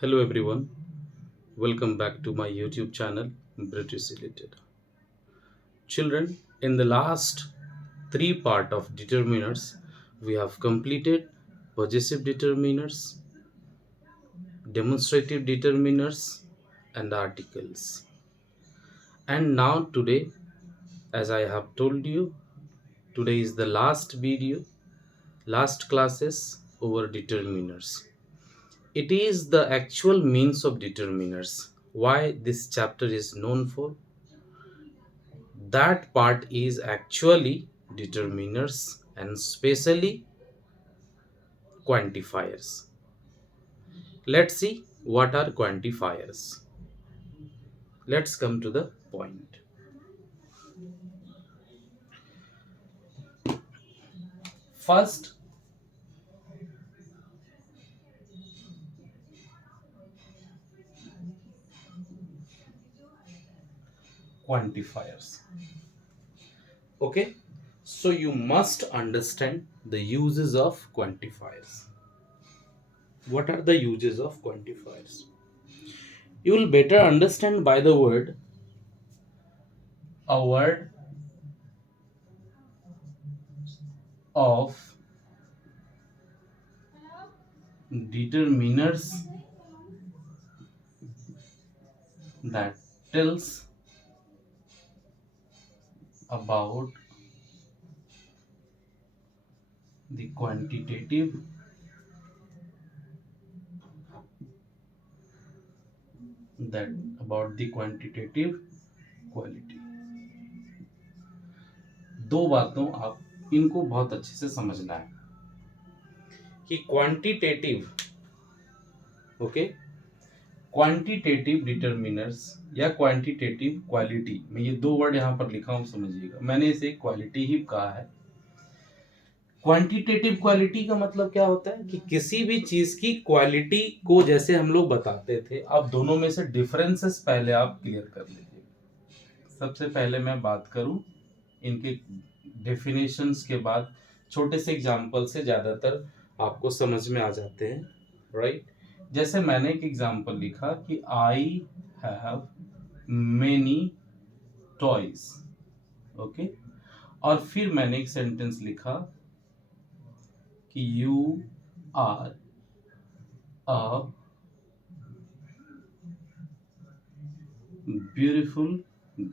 Hello everyone, welcome back to my YouTube channel British Related. Children, in the last three part of determiners, we have completed possessive determiners, demonstrative determiners, and articles. And now today, as I have told you, today is the last video, last classes over determiners. It is the actual means of determiners. Why this chapter is known for? That part is actually determiners and especially quantifiers. Let's see what are quantifiers. Let's come to the point. First, quantifiers. Okay, so you must understand the uses of quantifiers. What are the uses of quantifiers? You will better understand by the word a word of determiners that tells about the quantitative that about the quantitative quality. दो बातों आप इनको बहुत अच्छे से समझना है कि क्वांटिटेटिव ओके क्वांटिटेटिव डिटरमिनर्स या क्वांटिटेटिव क्वालिटी मैं ये दो वर्ड यहां पर लिखा हूं समझिएगा मैंने इसे क्वालिटी ही कहा है क्वांटिटेटिव क्वालिटी का मतलब क्या होता है कि किसी भी चीज की क्वालिटी को जैसे हम लोग बताते थे अब दोनों में से डिफरेंसेस पहले आप क्लियर कर लीजिए सबसे पहले मैं बात करूं इनके डेफिनेशंस के बाद छोटे से एग्जांपल से ज्यादातर आपको समझ में आ जाते हैं राइट जैसे मैंने एक एग्जांपल लिखा कि I have many toys okay और फिर मैंने एक सेंटेंस लिखा कि you are a beautiful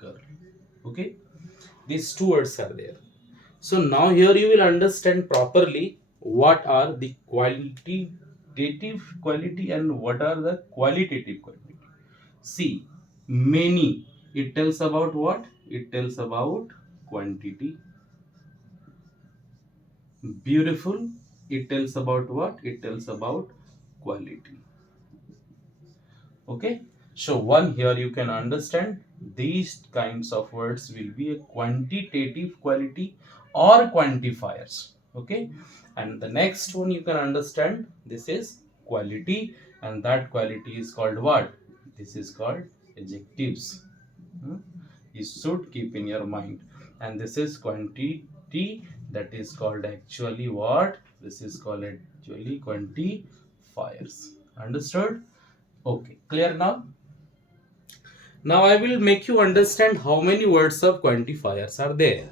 girl okay these two words are there so now here you will understand properly what are the qualitative quality and what are the qualitative quality see many it tells about what it tells about quantity beautiful it tells about what it tells about quality okay so one here you can understand these kinds of words will be a quantitative quality or quantifiers okay and the next one you can understand this is quality and that quality is called what this is called adjectives Hmm? You should keep in your mind and this is quantity that is called actually what this is called actually quantifiers understood okay clear now now I will make you understand how many words of quantifiers are there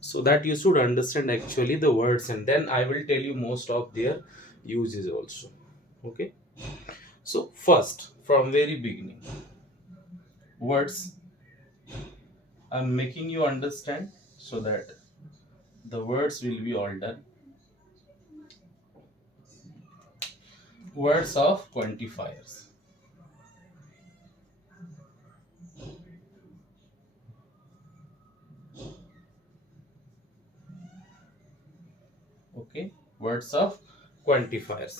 so that you should understand actually the words and then I will tell you most of their uses also okay so first from very beginning words I'm making you understand so that the words will be all done words of quantifiers okay words of quantifiers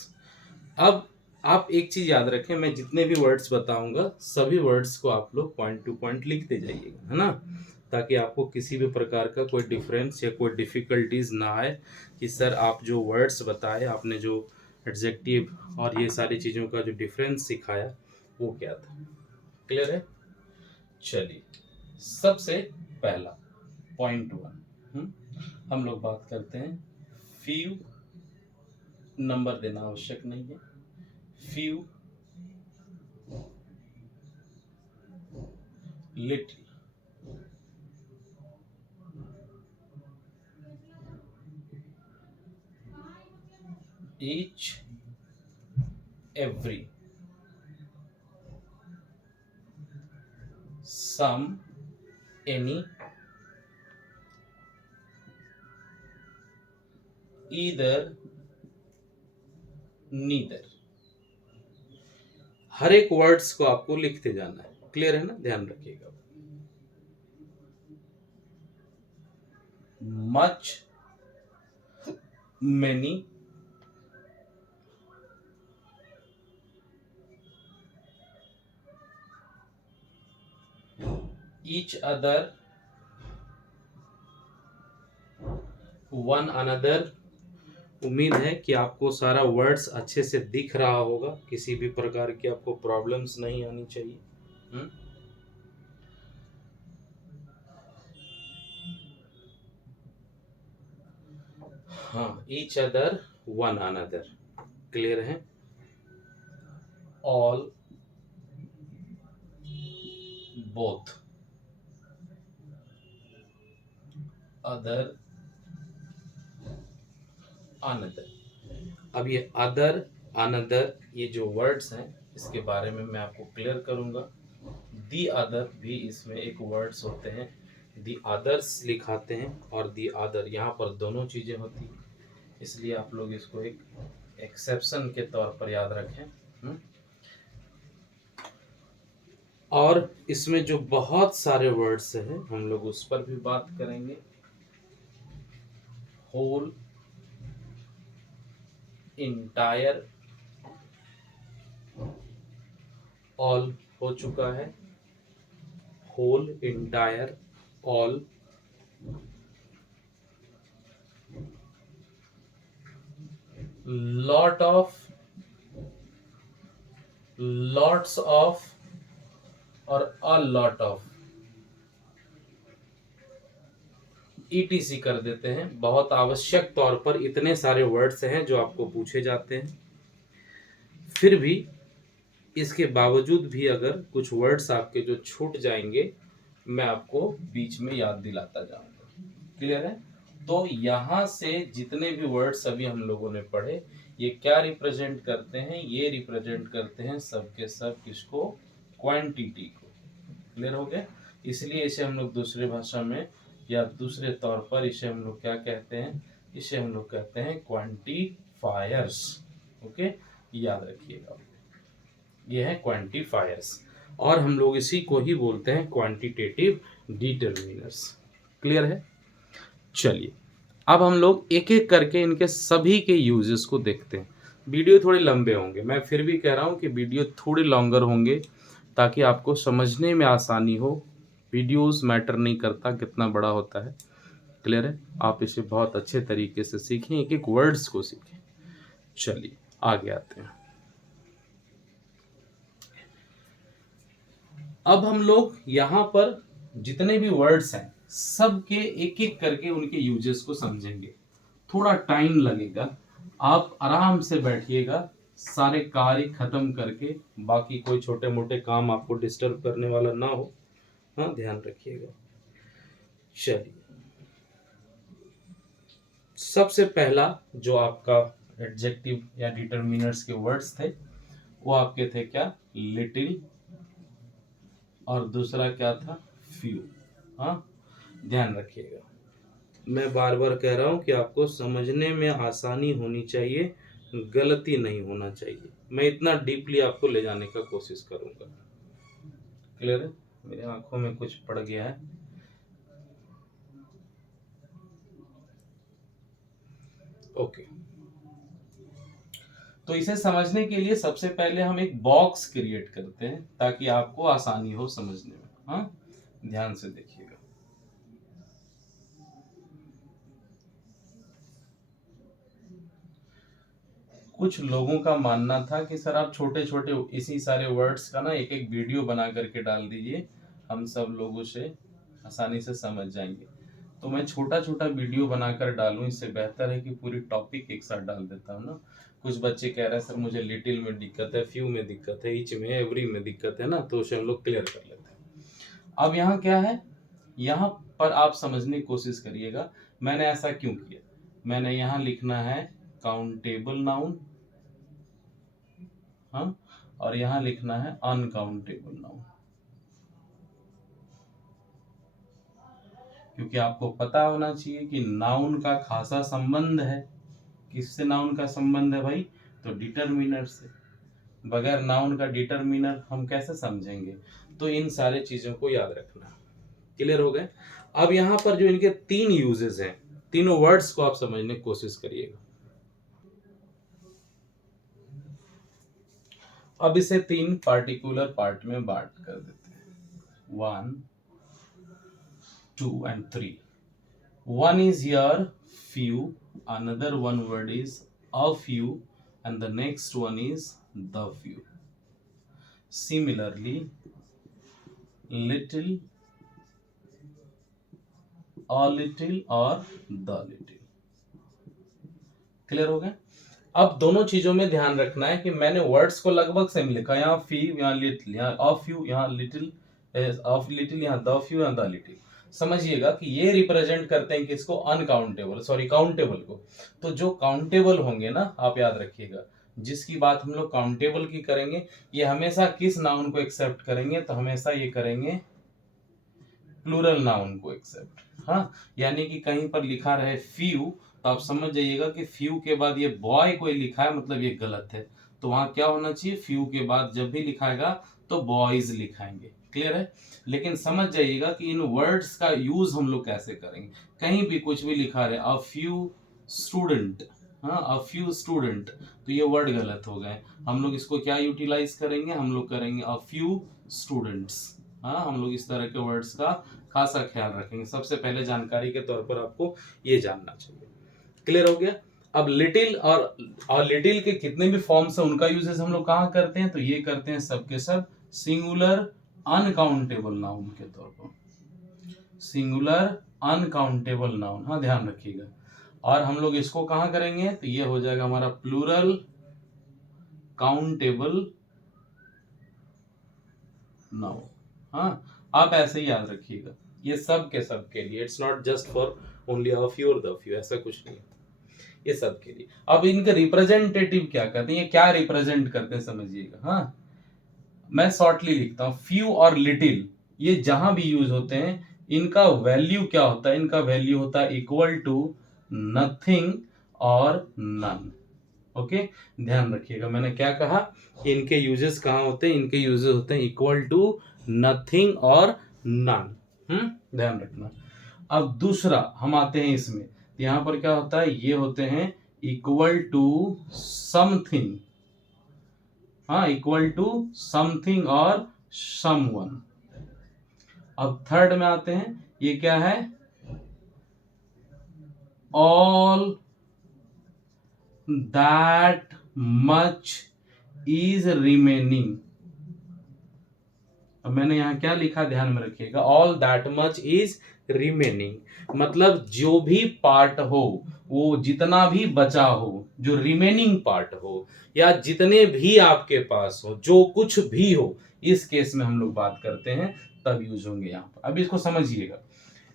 अब आप एक चीज याद रखें मैं जितने भी words बताऊंगा सभी वर्ड्स को आप लोग पॉइंट टू पॉइंट लिखते जाइएगा है ना ताकि आपको किसी भी प्रकार का कोई डिफरेंस या कोई डिफिकल्टीज ना आए कि सर आप जो वर्ड्स बताए आपने जो एडजेक्टिव और ये सारी चीजों का जो डिफरेंस सिखाया वो क्या था क्लियर है चलिए सबसे पहला पॉइंट वन हम लोग बात करते हैं फ्यू नंबर देना आवश्यक नहीं है few little, each, every, some, any, either, neither। हर एक वर्ड्स को आपको लिखते जाना है, क्लियर है ना, ध्यान रखिएगा। Much, many, each other, one another। उम्मीद है कि आपको सारा वर्ड्स अच्छे से दिख रहा होगा, किसी भी प्रकार की आपको प्रॉब्लम्स नहीं आनी चाहिए। हाँ, each other, one another, clear है। All, both, other, another. अब ये अदर, अनदर, ये जो वर्ड्स हैं इसके बारे में मैं आपको क्लियर करूंगा। दी अदर भी इसमें एक वर्ड्स होते हैं, दी अदर्स लिखाते हैं और दी अदर, यहाँ पर दोनों चीजें होती हैं, इसलिए आप लोग इसको एक एक्सेप्शन के तौर पर याद रखें। और इसमें जो बहुत सारे वर्ड्स हैं हम लोग उस पर भी बात करेंगे। होल, इंटायर, ऑल हो चुका है, whole, entire, all, lot of, lots of और अ लॉट ऑफ, ईटीसी कर देते हैं। बहुत आवश्यक तौर पर इतने सारे वर्ड्स हैं जो आपको पूछे जाते हैं, फिर भी इसके बावजूद भी अगर कुछ वर्ड्स आपके जो छूट जाएंगे मैं आपको बीच में याद दिलाता जाऊंगा, क्लियर है। तो यहाँ से जितने भी वर्ड्स अभी हम लोगों ने पढ़े ये क्या रिप्रेजेंट करते हैं, ये रिप्रेजेंट करते हैं सबके सब किसको, क्वांटिटी को, क्लियर हो गया। इसलिए इसे हम लोग दूसरे भाषा में या दूसरे तौर पर इसे हम लोग क्या कहते हैं, इसे हम लोग कहते हैं क्वांटिफायर्स। ओके, याद रखिएगा, ये है क्वांटिफायर्स और हम लोग इसी को ही बोलते हैं क्वांटिटेटिव डिटरमिनर्स, क्लियर है। चलिए अब हम लोग एक एक करके इनके सभी के यूजेस को देखते हैं। वीडियो थोड़े लंबे होंगे, मैं फिर भी कह रहा हूँ कि वीडियो थोड़े लॉन्गर होंगे ताकि आपको समझने में आसानी हो। वीडियोस मैटर नहीं करता कितना बड़ा होता है, क्लियर है। आप इसे बहुत अच्छे तरीके से सीखें, एक एक वर्ड्स को सीखें। चलिए आगे आते हैं। अब हम लोग यहाँ पर जितने भी वर्ड्स हैं सबके एक एक करके उनके यूजेस को समझेंगे। थोड़ा टाइम लगेगा, आप आराम से बैठिएगा, सारे कार्य खत्म करके, बाकी कोई छोटे मोटे काम आपको डिस्टर्ब करने वाला ना हो, हाँ ध्यान रखिएगा। चलिए सबसे पहला जो आपका एडजेक्टिव या डिटरमिनर्स के वर्ड्स थे वो आपके थे क्या, लिटिल, और दूसरा क्या था, फ्यू। हाँ ध्यान रखिएगा, मैं बार बार कह रहा हूं कि आपको समझने में आसानी होनी चाहिए, गलती नहीं होना चाहिए। मैं इतना डीपली आपको ले जाने का कोशिश करूंगा, क्लियर है। मेरे आंखों में कुछ पड़ गया है, ओके। तो इसे समझने के लिए सबसे पहले हम एक बॉक्स क्रिएट करते हैं ताकि आपको आसानी हो समझने में। हाँ ध्यान से देखिएगा। कुछ लोगों का मानना था कि सर आप छोटे छोटे इसी सारे वर्ड्स का ना एक एक वीडियो बना करके डाल दीजिए, हम सब लोगों से आसानी से समझ जाएंगे। तो मैं छोटा छोटा वीडियो बनाकर डालूं, इससे बेहतर है कि पूरी टॉपिक एक साथ डाल देता हूँ ना। कुछ बच्चे कह रहे हैं सर मुझे लिटिल में दिक्कत है, फ्यू में दिक्कत है, ईच में, एवरी में दिक्कत है ना, तो उसे हम लोग क्लियर कर लेते हैं। अब यहाँ क्या है, यहाँ पर आप समझने की कोशिश करिएगा मैंने ऐसा क्यों किया। मैंने यहाँ लिखना है काउंटेबल नाउन, हाँ, और यहाँ लिखना है अनकाउंटेबल नाउन, क्योंकि आपको पता होना चाहिए कि नाउन का खासा संबंध है। किससे नाउन का संबंध है भाई? तो डिटरमिनर से। बगैर नाउन का डिटरमिनर हम कैसे समझेंगे? तो इन सारे चीजों को याद रखना। क्लियर हो गए? अब यहाँ पर जो इनके तीन यूजेस हैं, तीनों वर्ड्स को आप समझने की कोशिश करिएगा। अब इसे तीन पार्टिकुलर पार्ट में बांट कर देते हैं, 1, 2 and 3. One is here few, another one word is a few, and the next one is the few. Similarly, little, a little or the little. Clear हो गया? अब दोनों चीजों में ध्यान रखना है कि मैंने वर्ड्स को लगभग सेम लिखा, यहाँ few, यहाँ little, यहाँ a few, यहाँ little, of little, यहाँ the few, यहाँ the little. समझिएगा कि ये रिप्रेजेंट करते हैं किसको? अनकाउंटेबल, सॉरी काउंटेबल को। तो जो काउंटेबल होंगे ना, आप याद रखिएगा, जिसकी बात हम लोग काउंटेबल की करेंगे, ये हमेशा किस नाउन को एक्सेप्ट करेंगे? तो हमेशा ये करेंगे प्लूरल नाउन को एक्सेप्ट। हाँ, यानी कि कहीं पर लिखा रहे फ्यू, तो आप समझ जाइएगा कि फ्यू के बाद ये बॉय कोई लिखा है, मतलब ये गलत है। तो वहां क्या होना चाहिए? फ्यू के बाद जब भी लिखाएगा तो बॉयज लिखाएंगे। क्लियर है? लेकिन समझ जाइएगा कि इन वर्ड्स का यूज हम लोग कैसे करेंगे। कहीं भी कुछ भी लिखा रहे अ फ्यू स्टूडेंट, हाँ, अ फ्यू स्टूडेंट, तो ये वर्ड गलत हो गए। हम लोग इसको क्या यूटिलाइज करेंगे? हम लोग करेंगे अ फ्यू स्टूडेंट्स। हाँ, हम लोग इस तरह के वर्ड्स का खासा ख्याल रखेंगे। सबसे पहले जानकारी के तौर पर आपको ये जानना चाहिए। क्लियर हो गया? अब लिटिल और लिटिल के कितने भी फॉर्म्स हैं, उनका यूजेस हम लोग कहाँ करते हैं? तो ये करते हैं सबके सब सिंगुलर अनकाउंटेबल नाउन के तौर पर, सिंगुलर अनकाउंटेबल नाउन। हाँ, ध्यान रखिएगा। और हम लोग इसको कहाँ करेंगे? तो ये हो जाएगा हमारा प्लूरल काउंटेबल नाउन। हाँ, आप ऐसे ही याद रखिएगा, ये सब के लिए, it's not just for only a few और द फ्यू, ऐसा कुछ नहीं है, ये सब के लिए। अब इनके रिप्रेजेंटेटिव क्या करते हैं, ये क्या रिप्रेजेंट करते हैं समझिएगा। हाँ, मैं शॉर्टली लिखता हूं, फ्यू और लिटिल, ये जहां भी यूज होते हैं, इनका वैल्यू क्या होता है? इनका वैल्यू होता है इक्वल टू नथिंग और नन। ओके, ध्यान रखिएगा मैंने क्या कहा, इनके यूजेस कहाँ होते हैं? इनके यूजेस होते हैं इक्वल टू नथिंग और नन। ध्यान रखना। अब दूसरा हम आते हैं इसमें, यहां पर क्या होता है? ये होते हैं इक्वल टू समथिंग, हाँ, इक्वल टू समथिंग और समवन। अब थर्ड में आते हैं, ये क्या है? All that much is remaining. अब मैंने यहां क्या लिखा, ध्यान में रखिएगा, all that much is remaining, मतलब जो भी पार्ट हो, वो जितना भी बचा हो, जो रिमेनिंग पार्ट हो, या जितने भी आपके पास हो, जो कुछ भी हो, इस केस में हम लोग बात करते हैं, तब यूज होंगे यहां पर। अब इसको समझिएगा,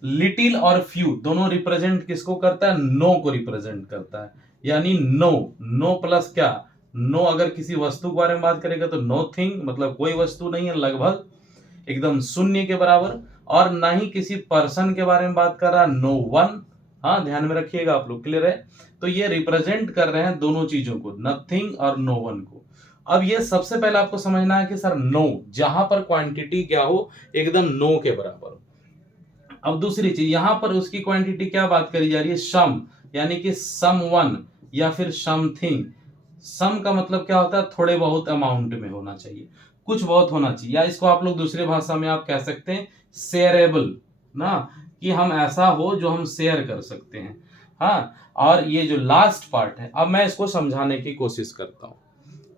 लिटिल और फ्यू दोनों रिप्रेजेंट किसको करता है? नो को रिप्रेजेंट करता है। यानी नो, नो प्लस क्या? नो अगर किसी वस्तु के बारे में बात करेगा तो नो थिंग, मतलब कोई वस्तु नहीं है, लगभग एकदम शून्य के बराबर। और ना ही किसी पर्सन के बारे में बात कर रहा, नो वन। हाँ, ध्यान में रखिएगा आप लोग। क्लियर है? तो ये रिप्रेजेंट कर रहे हैं दोनों चीजों को, नथिंग और नो वन को। अब ये सबसे पहले आपको समझना है कि सर नो, जहां पर क्वांटिटी क्या हो? एकदम नो के बराबर। अब दूसरी चीज, यहां पर उसकी क्वांटिटी क्या बात करी जा रही है? सम, यानी कि सम वन या फिर समथिंग। सम का मतलब क्या होता है? थोड़े बहुत अमाउंट में होना चाहिए, कुछ बहुत होना चाहिए, या इसको आप लोग दूसरी भाषा में आप कह सकते हैं शेयरेबल ना, कि हम ऐसा हो जो हम शेयर कर सकते हैं। हाँ, और ये जो लास्ट पार्ट है, अब मैं इसको समझाने की कोशिश करता हूं।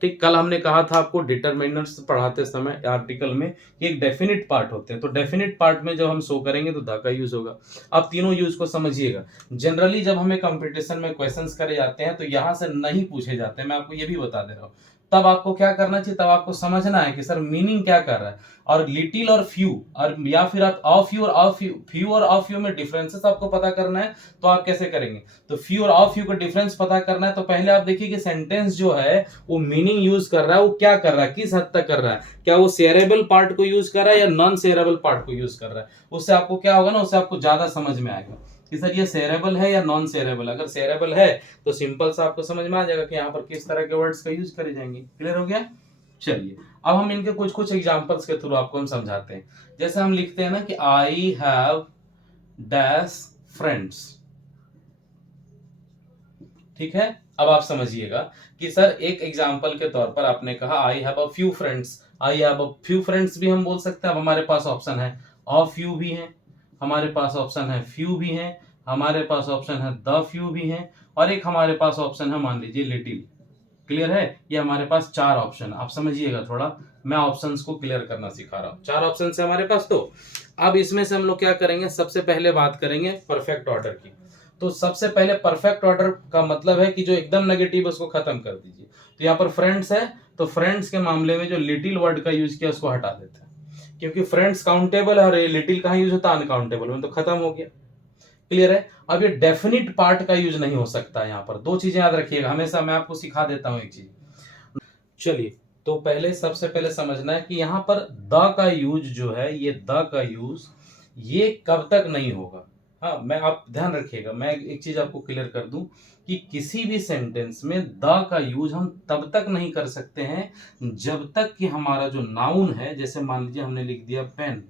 ठीक, कल हमने कहा था आपको डिटरमिनर्स पढ़ाते समय आर्टिकल में कि एक डेफिनिट पार्ट होते हैं, तो डेफिनिट पार्ट में जब हम शो करेंगे तो द का यूज होगा। अब तीनों यूज को समझिएगा। जनरली जब हमें कंपटीशन में क्वेश्चंस करे जाते हैं तो यहां से नहीं पूछे जाते हैं, मैं आपको ये भी बता दे रहा हूं। तब आपको क्या करना चाहिए, तब आपको समझना है कि सर मीनिंग क्या कर रहा है। और लिटिल और फ्यू, और या फिर आप ऑफ फ्यू और ऑफ फ्यू, फ्यू और ऑफ फ्यू में डिफरेंसेस आपको पता करना है, तो आप कैसे करेंगे। तो फ्यू और ऑफ फ्यू का डिफरेंस पता करना है, तो पहले आप देखिए कि सेंटेंस जो है वो मीनिंग यूज कर रहा है, वो क्या कर रहा है, किस हद तक कर रहा है, क्या वो शेयरेबल पार्ट को यूज कर रहा है या नॉन शेयरेबल पार्ट को यूज कर रहा है। उससे आपको क्या होगा ना, उससे आपको ज्यादा समझ में आएगा कि सर ये शेयरेबल है या नॉन शेयरेबल। अगर शेयरेबल है तो सिंपल सा आपको समझ में आ जाएगा कि यहाँ पर किस तरह के वर्ड्स का यूज करे जाएंगे। क्लियर हो गया। चलिए अब हम इनके कुछ कुछ एग्जांपल्स के थ्रू आपको हम समझाते हैं। जैसे हम लिखते हैं ना कि आई हैव डैश फ्रेंड्स, ठीक है। अब आप समझिएगा कि सर एक एग्जांपल के तौर पर आपने कहा I have a few friends, I have a few friends भी हम बोल सकते हैं। अब हमारे पास ऑप्शन है अ फ्यू भी है, हमारे पास ऑप्शन है फ्यू भी है, हमारे पास ऑप्शन है द फ्यू भी है, और एक हमारे पास ऑप्शन है मान लीजिए लिटिल। क्लियर है। ये हमारे पास चार ऑप्शन। आप समझिएगा, थोड़ा मैं ऑप्शंस को क्लियर करना सिखा रहा हूं। चार ऑप्शन है हमारे पास। तो अब इसमें से हम लोग क्या करेंगे, सबसे पहले बात करेंगे परफेक्ट ऑर्डर की। तो सबसे पहले परफेक्ट ऑर्डर का मतलब है कि जो एकदम नेगेटिव उसको खत्म कर दीजिए। तो यहाँ पर फ्रेंड्स है, तो फ्रेंड्स के मामले में जो लिटिल वर्ड का यूज किया उसको हटा देते हैं, क्योंकि फ्रेंड्स काउंटेबल है और ये लिटिल कहाँ यूज होता है, अनकाउंटेबल में, तो खत्म हो गया। क्लियर है। अब ये डेफिनिट पार्ट का यूज नहीं हो सकता। यहाँ पर दो चीजें याद रखिएगा हमेशा, मैं आपको सिखा देता हूं एक चीज। चलिए, तो पहले सबसे पहले समझना है कि यहां पर द का यूज जो है, ये द का यूज ये कब तक नहीं होगा। हाँ, मैं आप ध्यान रखिएगा, मैं एक चीज आपको क्लियर कर दूं कि किसी भी सेंटेंस में द का यूज हम तब तक नहीं कर सकते हैं जब तक कि हमारा जो नाउन है, जैसे मान लीजिए हमने लिख दिया पेन।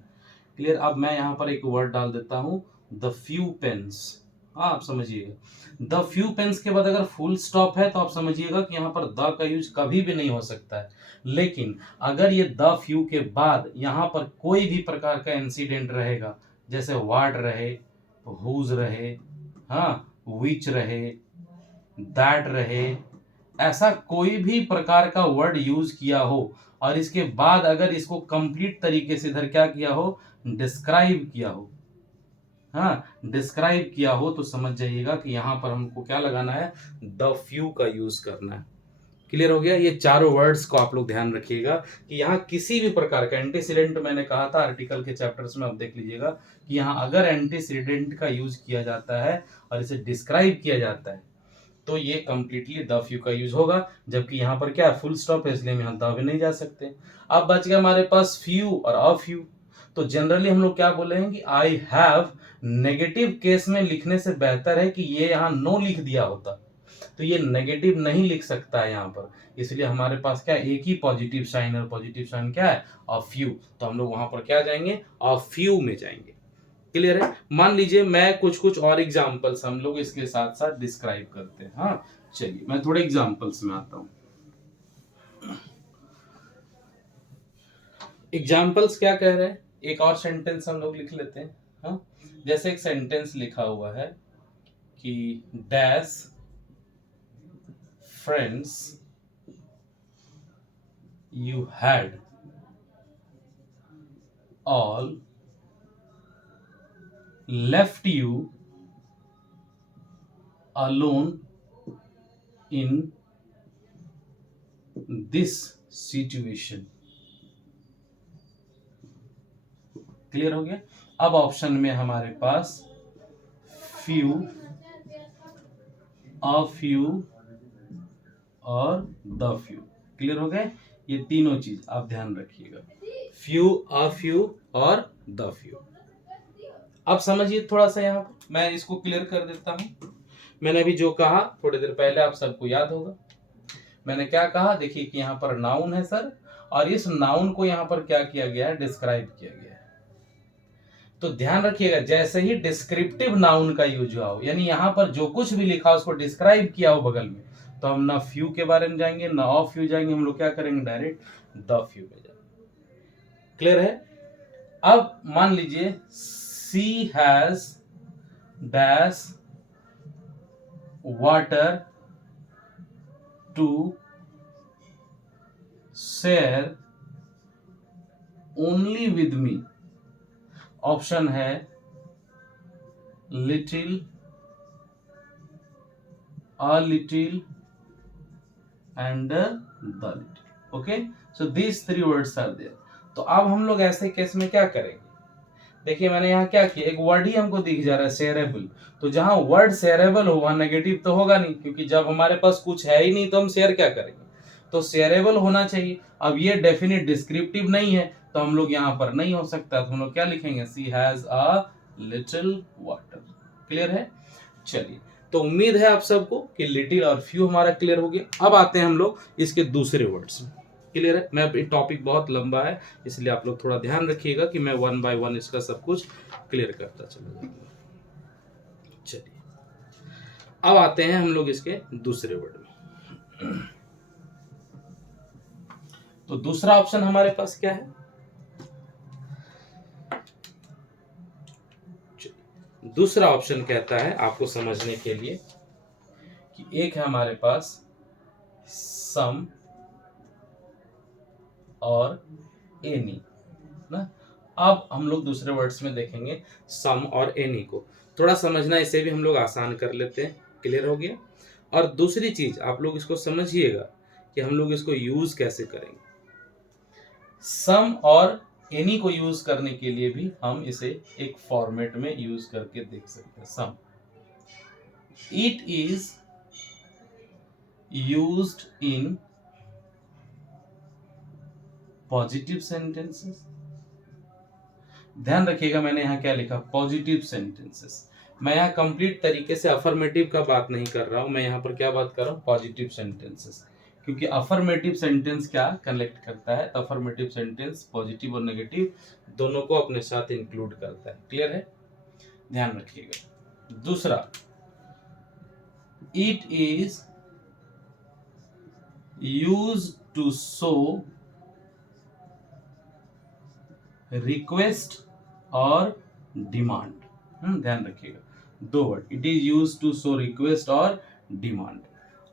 क्लियर। अब मैं यहां पर एक वर्ड डाल देता हूं द फ्यू पेन्स। हाँ, आप समझिएगा द फ्यू पेन्स के बाद अगर फुल स्टॉप है तो आप समझिएगा कि यहां पर द का यूज कभी भी नहीं हो सकता है। लेकिन अगर ये द फ्यू के बाद यहां पर कोई भी प्रकार का इंसिडेंट रहेगा, जैसे व्हाट रहे, हुज रहे, हाँ, विच रहे, दैट रहे, ऐसा कोई भी प्रकार का वर्ड यूज किया हो और इसके बाद अगर इसको कंप्लीट तरीके से इधर क्या किया हो, डिस्क्राइब किया हो, हाँ, डिस्क्राइब किया हो, तो समझ जाइएगा कि यहां पर हमको क्या लगाना है, द फ्यू का यूज करना है। क्लियर हो गया। ये चारों वर्ड्स को आप लोग ध्यान रखिएगा कि यहाँ किसी भी प्रकार का एंटीसीडेंट, मैंने कहा था आर्टिकल के चैप्टर्स में, आप देख लीजिएगा कि यहाँ अगर एंटीसीडेंट का यूज किया जाता है और इसे डिस्क्राइब किया जाता है तो ये कंप्लीटली द फ्यू का यूज होगा। जबकि यहाँ पर क्या फुल स्टॉप है, इसलिए हम यहाँ द भी नहीं जा सकते। अब बच गया हमारे पास फ्यू और अ फ्यू। तो जनरली हम लोग क्या बोलेंगे कि आई हैव नेगेटिव केस में लिखने से बेहतर है कि ये यहाँ नो लिख दिया होता, तो ये नेगेटिव नहीं लिख सकता है यहाँ पर, इसलिए हमारे पास क्या एक ही पॉजिटिव साइन, और पॉजिटिव साइन क्या है, अ फ्यू। तो हम लोग वहां पर क्या जाएंगे, अ फ्यू में जाएंगे। क्लियर है। मान लीजिए मैं कुछ कुछ और एग्जांपल्स हम लोग इसके साथ साथ डिस्क्राइब करते हैं। हाँ, चलिए मैं थोड़े एग्जांपल्स में आता हूं। एग्जांपल्स क्या कह रहे हैं, एक और सेंटेंस हम लोग लिख लेते हैं। हाँ, जैसे एक सेंटेंस लिखा हुआ है कि dash friends you had all left you alone in this situation। Clear हो गया। अब ऑप्शन में हमारे पास फ्यू, अ फ्यू और द फ्यू। क्लियर हो गए। ये तीनों चीज आप ध्यान रखिएगा, फ्यू, अ फ्यू और द फ्यू। अब समझिए थोड़ा सा, यहाँ पर मैं इसको क्लियर कर देता हूं। मैंने अभी जो कहा थोड़ी देर पहले आप सबको याद होगा, मैंने क्या कहा, देखिए कि यहाँ पर नाउन है सर, और इस नाउन को यहाँ पर क्या किया गया है, डिस्क्राइब किया गया है। तो ध्यान रखिएगा जैसे ही डिस्क्रिप्टिव नाउन का यूज हुआ हो, यानी यहाँ पर जो कुछ भी लिखा हो उसको डिस्क्राइब किया हो बगल में, तो हम ना फ्यू के बारे में जाएंगे ना ऑफ फ्यू जाएंगे, हम लोग क्या करेंगे, डायरेक्ट द फ्यू में जाएंगे। क्लियर है। अब मान लीजिए she has dash water to share only with me. Option है little, a little, under the little. Okay, so these three words are there. तो अब हम लोग ऐसे केस में क्या करेंगे? देखिए मैंने यहाँ क्या किया, एक वर्ड ही हमको दिख जा रहा है शेयरेबल। तो जहां वर्ड शेयरेबल हो वहां नेगेटिव तो होगा नहीं, क्योंकि जब हमारे पास कुछ है ही नहीं तो हम शेयर क्या करेंगे? तो शेयरेबल होना चाहिए। अब ये डेफिनेट डिस्क्रिप्टिव नहीं है तो हम लोग यहाँ पर नहीं हो सकता, तो हम लोग क्या लिखेंगे? She has a little water. Clear है? चलिए, तो उम्मीद है आप सबको कि लिटिल और फ्यू हमारा क्लियर हो गया। अब आते हैं हम लोग इसके दूसरे वर्ड्स में। क्लियर है? मैं टॉपिक बहुत लंबा है, इसलिए आप लोग थोड़ा ध्यान रखिएगा कि मैं वन बाय वन इसका सब कुछ क्लियर करता चला जाऊंगा। चलिए, अब आते हैं हम लोग इसके दूसरे वर्ड में। तो दूसरा ऑप्शन हमारे पास क्या है? दूसरा ऑप्शन कहता है आपको समझने के लिए कि एक है हमारे पास सम और एनी ना। अब हम लोग दूसरे वर्ड्स में देखेंगे सम और एनी को। थोड़ा समझना इसे भी हम लोग आसान कर लेते हैं। क्लियर हो गया? और दूसरी चीज आप लोग इसको समझिएगा कि हम लोग इसको यूज कैसे करेंगे। सम और एनी को यूज करने के लिए भी हम इसे एक फॉर्मेट में यूज करके देख सकते हैं। Some, it is used in positive sentences. ध्यान रखिएगा मैंने यहाँ क्या लिखा? Positive sentences. मैं यहाँ कंप्लीट तरीके से अफर्मेटिव का बात नहीं कर रहा हूं, मैं यहाँ पर क्या बात कर रहा हूँ? Positive sentences. क्योंकि अफर्मेटिव सेंटेंस क्या कनेक्ट करता है? तो अफर्मेटिव सेंटेंस पॉजिटिव और नेगेटिव दोनों को अपने साथ इंक्लूड करता है। क्लियर है? ध्यान रखिएगा। दूसरा, it is used to show request और डिमांड। ध्यान रखिएगा, दो word, it is used to show request और डिमांड।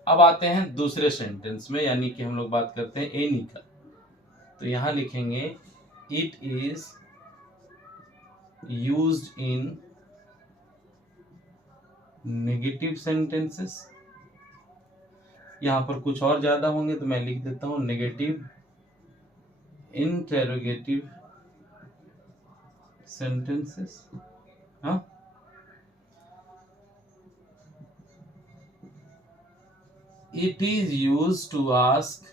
अब आते हैं दूसरे सेंटेंस में, यानी कि हम लोग बात करते हैं एनी का। तो यहां लिखेंगे it is used in negative sentences. यहां पर कुछ और ज्यादा होंगे तो मैं लिख देता हूं नेगेटिव इंटेरोगेटिव सेंटेंसेस। हाँ, it is used to ask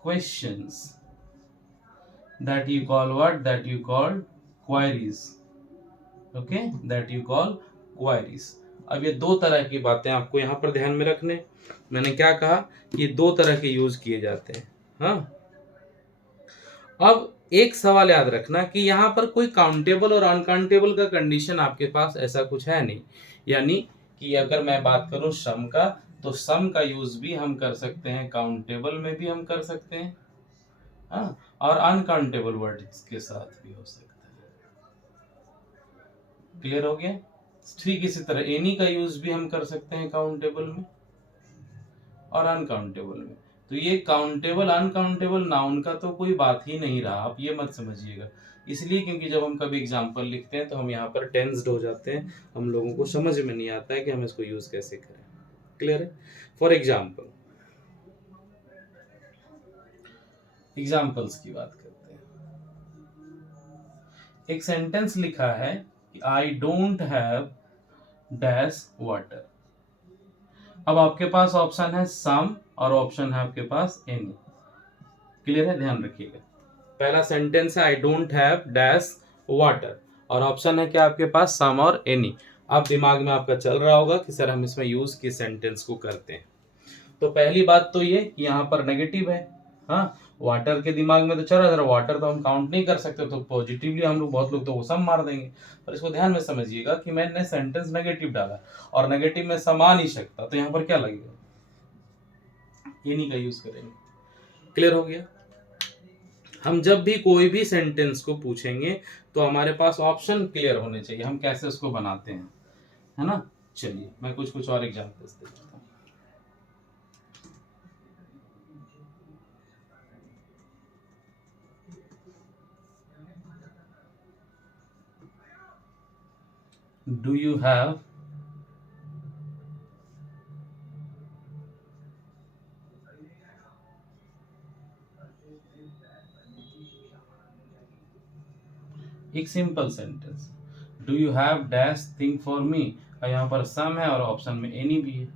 questions that you call what? That you call queries. Okay, that you call queries. अब ये दो तरह की बातें आपको यहाँ पर ध्यान में रखने। मैंने क्या कहा कि दो तरह के यूज किए जाते हैं। हाँ, अब एक सवाल याद रखना कि यहाँ पर कोई काउंटेबल और अनकाउंटेबल का कंडीशन आपके पास ऐसा कुछ है नहीं। यानी कि अगर मैं बात करूं सम का, तो सम का यूज भी हम कर सकते हैं, काउंटेबल में भी हम कर सकते हैं, हाँ, और अनकाउंटेबल वर्ड्स के साथ भी हो सकता है। क्लियर हो गया? ठीक इसी तरह एनी का यूज भी हम कर सकते हैं काउंटेबल में और अनकाउंटेबल में। तो ये काउंटेबल अनकाउंटेबल नाउन का तो कोई बात ही नहीं रहा, आप ये मत समझिएगा। इसलिए क्योंकि जब हम कभी एग्जाम्पल लिखते हैं तो हम यहाँ पर टेंस्ड हो जाते हैं, हम लोगों को समझ में नहीं आता है कि हम इसको यूज कैसे करें। क्लियर है? फॉर एग्जाम्पल, एग्जाम्पल्स की बात करते हैं। एक सेंटेंस लिखा है कि I don't have dash water. अब आपके पास ऑप्शन है सम और ऑप्शन है आपके पास एनी। क्लियर है? ध्यान रखिएगा, पहला सेंटेंस है I don't have dash water और ऑप्शन है क्या आपके पास? सम और एनी। अब दिमाग में आपका चल रहा होगा कि सर हम इसमें यूज किस सेंटेंस को करते हैं। तो पहली बात तो ये कि यहाँ पर नेगेटिव है। हाँ, वाटर के दिमाग में तो चल रहा है, वाटर तो हम काउंट नहीं कर सकते, तो पॉजिटिवली हम लोग, बहुत लोग तो वो सम मार देंगे। पर इसको ध्यान में समझिएगा कि मैंने सेंटेंस नेगेटिव डाला और नेगेटिव में सम आ नहीं सकता, तो यहाँ पर क्या लगेगा? एनी का यूज करेंगे। क्लियर हो गया? हम जब भी कोई भी सेंटेंस को पूछेंगे तो हमारे पास ऑप्शन क्लियर होने चाहिए, हम कैसे उसको बनाते हैं, है ना। चलिए मैं कुछ कुछ और एग्जांपल्स देता हूँ। डू यू हैव एक simple sentence, do you have dash thing for me, यहाँ पर सम है और ऑप्शन में एनी भी है।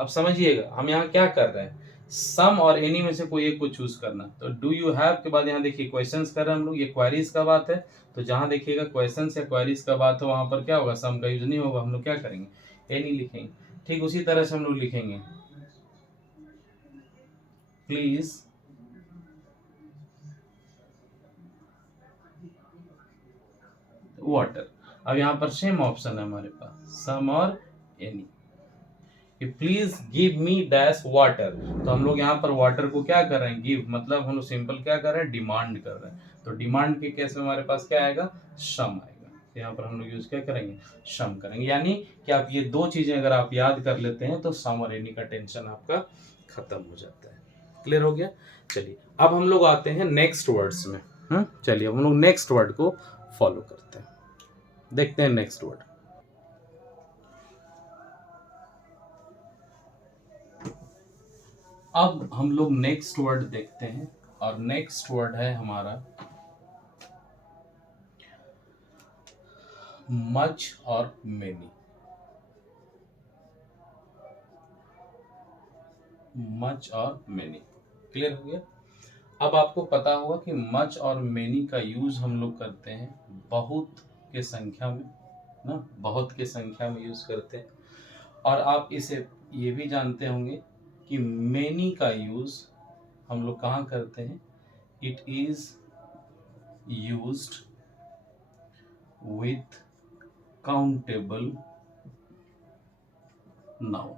अब समझिएगा हम यहाँ क्या कर रहे हैं, सम और एनी में से कोई एक को चूज करना। तो डू यू हैव के बाद यहाँ देखिए क्वेश्चंस कर रहे हैं हम लोग, ये क्वेरीज का बात है, तो जहां देखिएगा क्वेश्चंस या क्वेरीज का बात हो वहां पर क्या होगा, सम का यूज नहीं होगा, हम लोग क्या करेंगे, एनी लिखेंगे। ठीक उसी तरह से हम लोग लिखेंगे प्लीज वाटर। अब यहाँ पर सेम ऑप्शन है हमारे पास, सम और any. Please give me dash water, तो हम लोग यहाँ पर वाटर को क्या कर रहे हैं, गिव, मतलब हम लोग सिंपल क्या कर रहे हैं, डिमांड कर रहे हैं। तो डिमांड के केस में हमारे पास क्या आएगा, सम आएगा। तो यहाँ पर हम लोग यूज क्या करेंगे, सम करेंगे। यानी कि आप ये दो चीजें अगर आप याद कर लेते हैं तो सम और एनी का टेंशन आपका खत्म हो जाता है। क्लियर हो गया। चलिए अब हम लोग आते हैं नेक्स्ट वर्ड्स में। चलिए अब हम लोग नेक्स्ट वर्ड को फॉलो करते हैं, देखते हैं नेक्स्ट वर्ड। अब हम लोग नेक्स्ट वर्ड देखते हैं और नेक्स्ट वर्ड है हमारा मच और मेनी। मच और मेनी क्लियर हो गया। अब आपको पता होगा कि मच और मेनी का यूज हम लोग करते हैं बहुत के संख्या में ना, बहुत के संख्या में यूज करते हैं। और आप इसे ये भी जानते होंगे कि मेनी का यूज हम लोग कहाँ करते हैं, it is used with countable noun.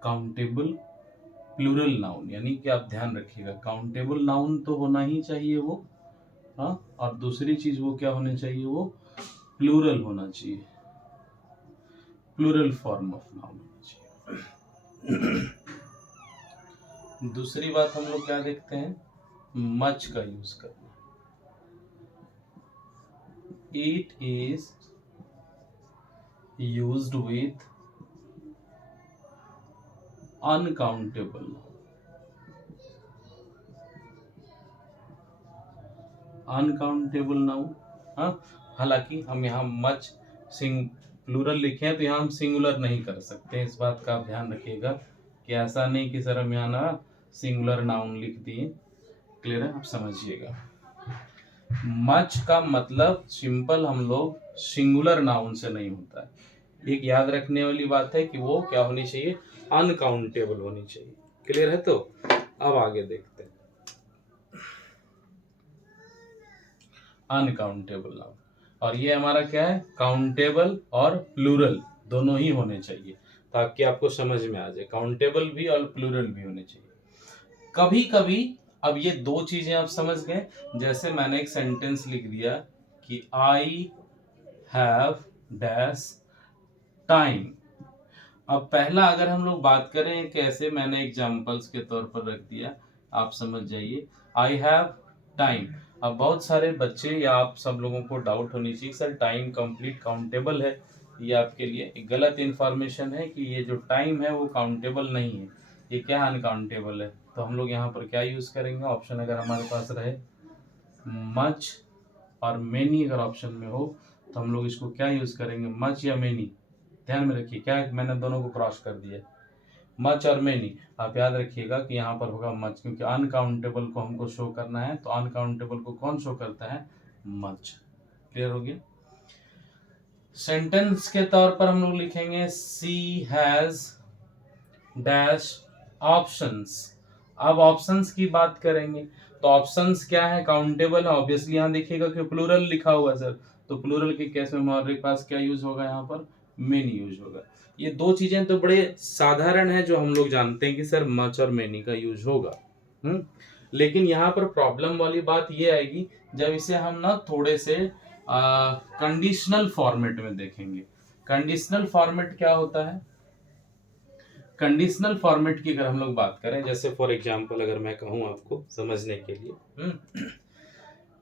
Countable plural noun, यानी कि आप ध्यान रखिएगा काउंटेबल नाउन तो होना ही चाहिए वो, हाँ, और दूसरी चीज वो क्या होनी चाहिए, वो प्लूरल होना चाहिए, प्लूरल फॉर्म ऑफ नाउन होना चाहिए। दूसरी बात हम लोग क्या देखते हैं, मच का यूज करना। It is used with uncountable. Uncountable noun, हाँ, हालांकि हम यहाँ मच प्लूरल लिखे हैं तो यहाँ हम सिंगुलर नहीं कर सकते, इस बात का आप ध्यान रखिएगा कि ऐसा नहीं कि सर हम यहाँ ना सिंगुलर नाउन लिख दिए। क्लियर है, आप समझिएगा। मच का मतलब सिंपल हम लोग सिंगुलर नाउन से नहीं होता है। एक याद रखने वाली बात है कि वो क्या होनी चाहिए, अनकाउंटेबल होनी चाहिए। क्लियर है। तो अब आगे देखते हैं अनकाउंटेबल नाउन, और ये हमारा क्या है, काउंटेबल और प्लूरल दोनों ही होने चाहिए, ताकि आपको समझ में आ जाए, काउंटेबल भी और प्लूरल भी होने चाहिए। कभी कभी अब ये दो चीजें आप समझ गए, जैसे मैंने एक सेंटेंस लिख दिया कि आई हैव डैश टाइम। अब पहला अगर हम लोग बात करें कैसे, मैंने एग्जांपल्स के तौर पर रख दिया, आप समझ जाइए, आई हैव टाइम। अब बहुत सारे बच्चे या आप सब लोगों को डाउट होनी चाहिए सर टाइम कंप्लीट काउंटेबल है, ये आपके लिए एक गलत इंफॉर्मेशन है कि ये जो टाइम है वो काउंटेबल नहीं है, ये क्या अनकाउंटेबल है। तो हम लोग यहाँ पर क्या यूज करेंगे, ऑप्शन अगर हमारे पास रहे मच और मेनी अगर ऑप्शन में हो तो हम लोग इसको क्या यूज करेंगे, मच या मेनी। ध्यान में रखिए क्या है, मैंने दोनों को क्रॉस कर दिया, मच और मेनी। आप याद रखिएगा कि यहाँ पर होगा मच, क्योंकि अनकाउंटेबल को हमको शो करना है, तो अनकाउंटेबल को कौन शो करता है, मच। क्लियर हो गया। सेंटेंस के तौर पर हम लोग लिखेंगे सी हैज डैश ऑप्शंस। अब ऑप्शंस की बात करेंगे तो ऑप्शंस क्या है, काउंटेबल है ऑब्वियसली। यहाँ देखिएगा कि प्लूरल लिखा हुआ है सर, तो प्लूरल के केस में हमारे पास क्या यूज होगा, यहाँ पर मेनी यूज होगा। ये दो चीजें तो बड़े साधारण है जो हम लोग जानते हैं कि सर मच और मेनी का यूज होगा। लेकिन यहाँ पर प्रॉब्लम वाली बात ये आएगी जब इसे हम ना थोड़े से कंडीशनल फॉर्मेट में देखेंगे। कंडीशनल फॉर्मेट क्या होता है, कंडीशनल फॉर्मेट की अगर हम लोग बात करें, जैसे फॉर एग्जांपल अगर मैं कहूं आपको समझने के लिए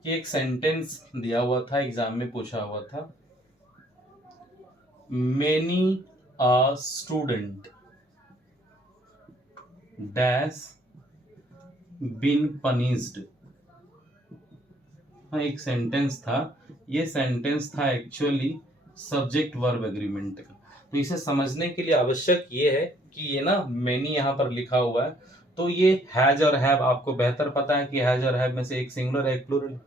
कि एक सेंटेंस दिया हुआ था, एग्जाम में पूछा हुआ था, many a student dash been punished. एक सेंटेंस था ये सेंटेंस था एक्चुअली सब्जेक्ट वर्ब एग्रीमेंट का। तो इसे समझने के लिए आवश्यक ये है कि ये ना मैनी यहाँ पर लिखा हुआ है, तो ये हैज और हैव आपको बेहतर पता है कि हैज और हैव में से एक सिंगुलर है एक प्लूरल।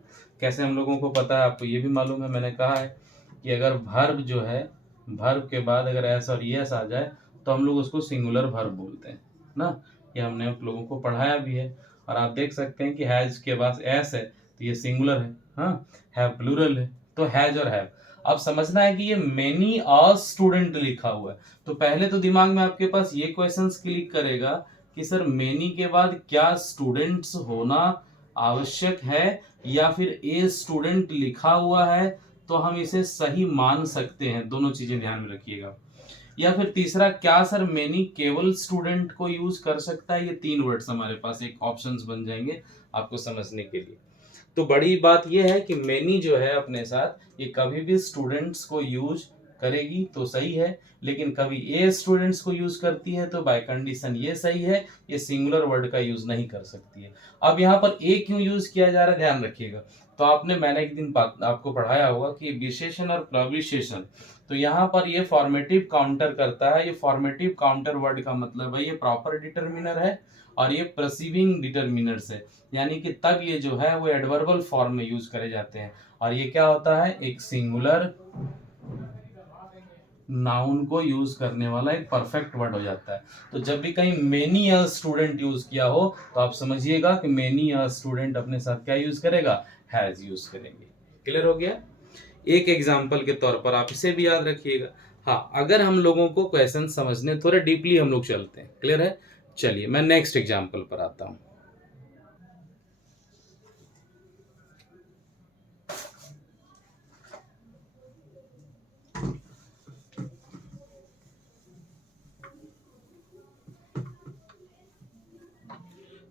कैसे हम लोगों को पता है, आपको ये भी मालूम है, मैंने कहा है कि अगर वर्ब जो है, वर्ब के बाद अगर एस और यस आ जाए तो हम लोग उसको सिंगुलर वर्ब बोलते हैं ना। ये हमने आप लोगों को पढ़ाया भी है। और आप देख सकते हैं कि हैज के बाद एस है तो ये सिंगुलर है, हाँ, हैव प्लूरल है, तो हैज और हैव। अब समझना है कि ये मेनी अ स्टूडेंट लिखा हुआ है, तो पहले तो दिमाग में आपके पास ये क्वेश्चंस क्लिक करेगा कि सर मेनी के बाद क्या स्टूडेंट्स होना आवश्यक है, या फिर ए स्टूडेंट लिखा हुआ है तो हम इसे सही मान सकते हैं। दोनों चीजें ध्यान में रखिएगा। या फिर तीसरा, क्या सर मेनी केवल स्टूडेंट को यूज कर सकता है। ये तीन वर्ड्स हमारे पास एक ऑप्शंस बन जाएंगे आपको समझने के लिए। तो बड़ी बात यह है कि मेनी जो है अपने साथ ये कभी भी स्टूडेंट्स को यूज करेगी तो सही है, लेकिन कभी ए स्टूडेंट्स को यूज करती है तो बाय कंडीशन ये सही है, ये सिंगुलर वर्ड का यूज नहीं कर सकती है। अब यहाँ पर ए क्यों यूज किया जा रहा है, ध्यान रखिएगा। तो आपने मैंने एक दिन आपको पढ़ाया होगा कि विशेषण और प्रविशेषण, तो यहाँ पर ये फॉर्मेटिव काउंटर करता है। ये फॉर्मेटिव काउंटर वर्ड का मतलब है ये प्रॉपर डिटर्मिनर है और ये प्रेसिविंग डिटर्मिनर्स है, यानी कि तब ये जो है वो एडवर्बल फॉर्म में यूज करे जाते हैं। और ये क्या होता है, एक सिंगुलर नाउन को यूज करने वाला एक परफेक्ट वर्ड हो जाता है। तो जब भी कहीं मेनी अ स्टूडेंट यूज किया हो तो आप समझिएगा कि मेनी अ स्टूडेंट अपने साथ क्या यूज करेगा, हैज यूज करेंगे। क्लियर हो गया। एक एग्जाम्पल के तौर पर आप इसे भी याद रखिएगा। हाँ, अगर हम लोगों को क्वेश्चन समझने थोड़े डीपली हम लोग चलते हैं, क्लियर है। चलिए मैं नेक्स्ट एग्जाम्पल पर आता हूं।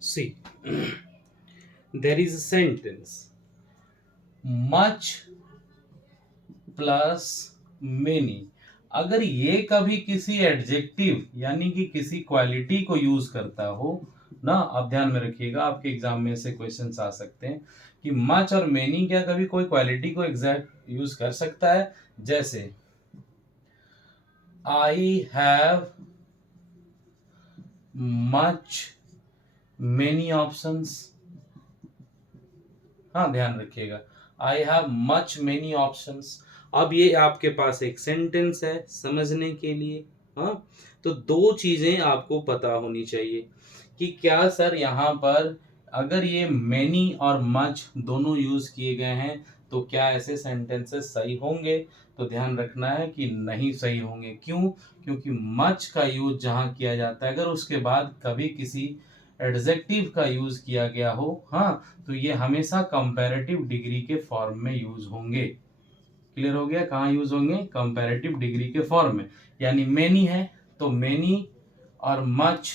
See, there is a sentence, much plus many। अगर ये कभी किसी एडजेक्टिव यानी कि किसी क्वालिटी को यूज करता हो ना, आप ध्यान में रखिएगा, आपके एग्जाम में से क्वेश्चंस आ सकते हैं कि मच और मेनी क्या कभी कोई क्वालिटी को एग्जैक्ट यूज कर सकता है। जैसे आई हैव मच मेनी ऑप्शंस। हाँ, ध्यान रखिएगा, आई हैव मच मेनी ऑप्शंस। अब ये आपके पास एक सेंटेंस है समझने के लिए। हाँ, तो दो चीजें आपको पता होनी चाहिए कि क्या सर यहाँ पर अगर ये मेनी और मच दोनों यूज किए गए हैं तो क्या ऐसे सेंटेंसेस सही होंगे। तो ध्यान रखना है कि नहीं सही होंगे। क्यों? क्योंकि मच का यूज जहां किया जाता है अगर उसके बाद कभी किसी एडजेक्टिव का यूज किया गया हो, हाँ, तो ये हमेशा कंपैरेटिव डिग्री के फॉर्म में यूज होंगे। क्लियर हो गया, कहाँ यूज होंगे, कंपैरेटिव डिग्री के फॉर्म में। यानी मेनी है तो मेनी और मच,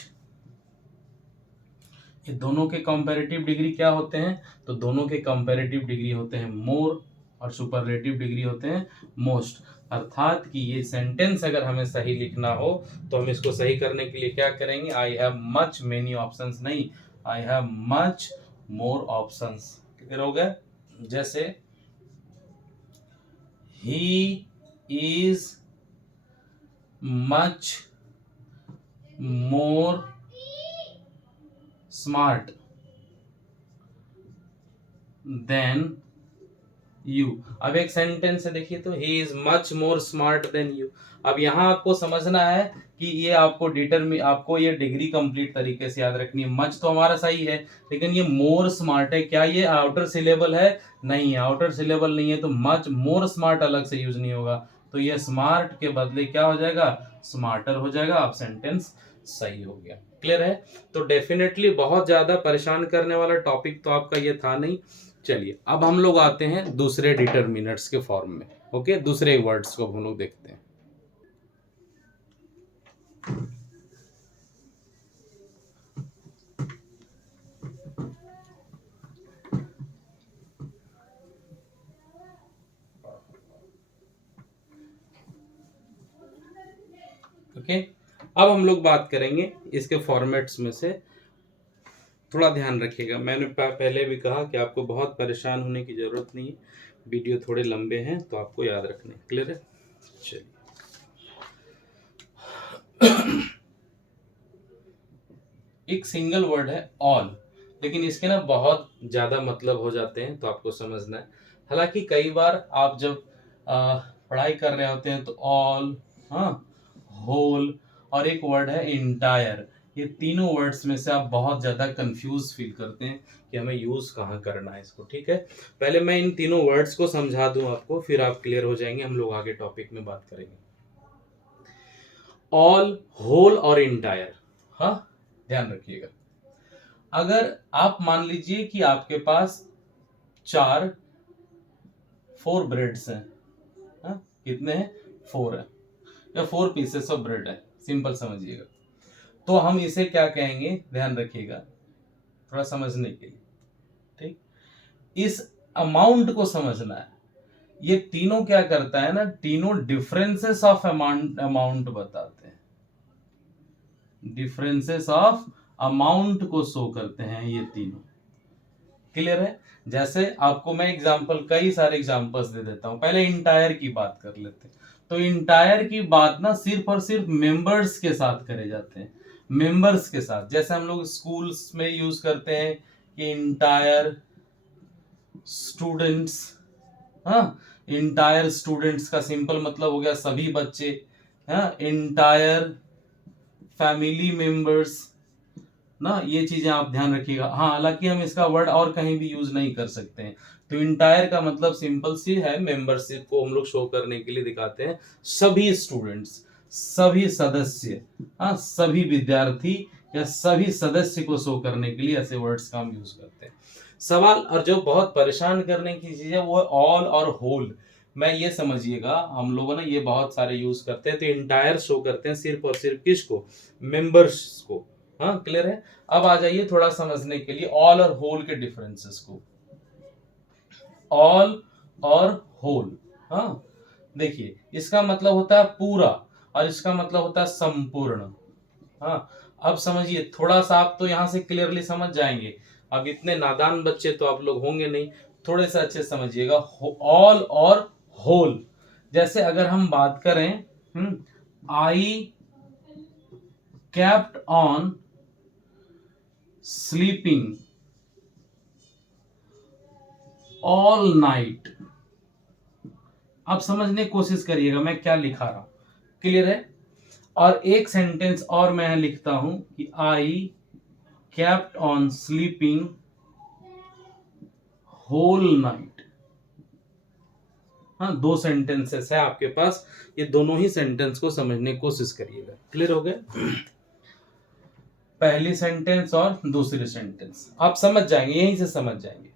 ये दोनों के कंपैरेटिव डिग्री क्या होते हैं, तो दोनों के कंपैरेटिव डिग्री होते हैं मोर और सुपरलेटिव डिग्री होते हैं मोस्ट। अर्थात कि ये सेंटेंस अगर हमें सही लिखना हो तो हम इसको सही करने के लिए क्या करेंगे, I have much many options नहीं, I have much more options. Clear हो गया। जैसे he is much more smart than you. अब एक सेंटेंस है देखिए, तो he is much more smart than you. अब यहाँ आपको समझना है कि ये आपको ये डिग्री कंप्लीट तरीके से याद रखनी है। मच तो हमारा सही है, लेकिन ये मोर स्मार्ट है, क्या ये आउटर सिलेबल है, नहीं है, आउटर सिलेबल नहीं है, तो मच मोर स्मार्ट अलग से यूज नहीं होगा, तो ये स्मार्ट के बदले क्या हो जाएगा, स्मार्टर हो जाएगा। आप सेंटेंस सही हो गया। क्लियर है। तो डेफिनेटली बहुत ज्यादा परेशान करने वाला टॉपिक तो आपका ये था नहीं। चलिए अब हम लोग आते हैं दूसरे डिटर्मिनर्स के फॉर्म में। ओके, दूसरे वर्ड्स को हम लोग देखते हैं। ओके, अब हम लोग बात करेंगे इसके फॉर्मेट्स में से। थोड़ा ध्यान रखिएगा, मैंने पहले भी कहा कि आपको बहुत परेशान होने की जरूरत नहीं है। वीडियो थोड़े लंबे हैं तो आपको याद रखने। क्लियर है? चलिए, एक सिंगल वर्ड है ऑल, लेकिन इसके ना बहुत ज्यादा मतलब हो जाते हैं, तो आपको समझना है। हालांकि कई बार आप जब पढ़ाई कर रहे होते हैं तो ऑल, हाँ, होल और एक वर्ड है इंटायर, ये तीनों वर्ड्स में से आप बहुत ज्यादा कंफ्यूज फील करते हैं कि हमें यूज कहाँ करना है इसको। ठीक है, पहले मैं इन तीनों वर्ड्स को समझा दूं आपको, फिर आप क्लियर हो जाएंगे, हम लोग आगे टॉपिक में बात करेंगे। ऑल, होल और इंटायर, हाँ, ध्यान रखिएगा। अगर आप मान लीजिए कि आपके पास 4 ब्रेड्स हैं, हाँ? कितने हैं? 4 है, या 4 पीसेस ऑफ ब्रेड है, सिंपल समझिएगा। तो हम इसे क्या कहेंगे, ध्यान रखिएगा थोड़ा समझने के लिए। ठीक, इस अमाउंट को समझना है। ये तीनों क्या करता है ना, तीनों डिफरेंसेस ऑफ अमाउंट बताते हैं, डिफरेंसेस ऑफ अमाउंट को शो करते हैं ये तीनों। क्लियर है? जैसे आपको मैं एग्जांपल, कई सारे एग्जांपल्स दे देता हूं। पहले इंटायर की बात कर लेते हैं। तो इंटायर की बात ना सिर्फ और सिर्फ मेंबर्स के साथ करे जाते हैं, मेंबर्स के साथ। जैसे हम लोग स्कूल्स में यूज करते हैं कि इंटायर स्टूडेंट्स, हाँ, इंटायर स्टूडेंट्स का सिंपल मतलब हो गया सभी बच्चे, हाँ, इंटायर फैमिली मेंबर्स ना, ये चीजें आप ध्यान रखिएगा। हाँ, हालांकि हम इसका वर्ड और कहीं भी यूज नहीं कर सकते हैं। तो इंटायर का मतलब सिंपल सी है, मेंबरशिप को हम लोग शो करने के लिए दिखाते हैं, सभी स्टूडेंट्स, सभी सदस्य, हाँ, सभी विद्यार्थी या सभी सदस्य को शो करने के लिए ऐसे वर्ड्स का हम यूज करते हैं। सवाल और जो बहुत परेशान करने की चीज है वो है ऑल और होल। मैं ये समझिएगा, हम लोगों ने ये बहुत सारे यूज करते हैं, तो इंटायर शो करते हैं सिर्फ और सिर्फ किसको, मेंबर्स को। हाँ, क्लियर है? अब आ जाइए थोड़ा समझने के लिए ऑल और होल के डिफरेंसेस को। ऑल और होल, हाँ, देखिए इसका मतलब होता है पूरा और इसका मतलब होता है संपूर्ण। हाँ, अब समझिए थोड़ा सा, आप तो यहां से क्लियरली समझ जाएंगे। अब इतने नादान बच्चे तो आप लोग होंगे नहीं, थोड़े से अच्छे समझिएगा। ऑल और होल, जैसे अगर हम बात करें, आई kept on sleeping all night. आप समझने की कोशिश करिएगा मैं क्या लिखा रहा हूं, क्लियर है? और एक सेंटेंस और मैं लिखता हूं कि I kept on sleeping whole night. हाँ, 2 सेंटेंसेस है आपके पास, ये दोनों ही सेंटेंस को समझने की कोशिश करिएगा। क्लियर हो गया? पहली सेंटेंस और दूसरी सेंटेंस आप समझ जाएंगे, यहीं से समझ जाएंगे।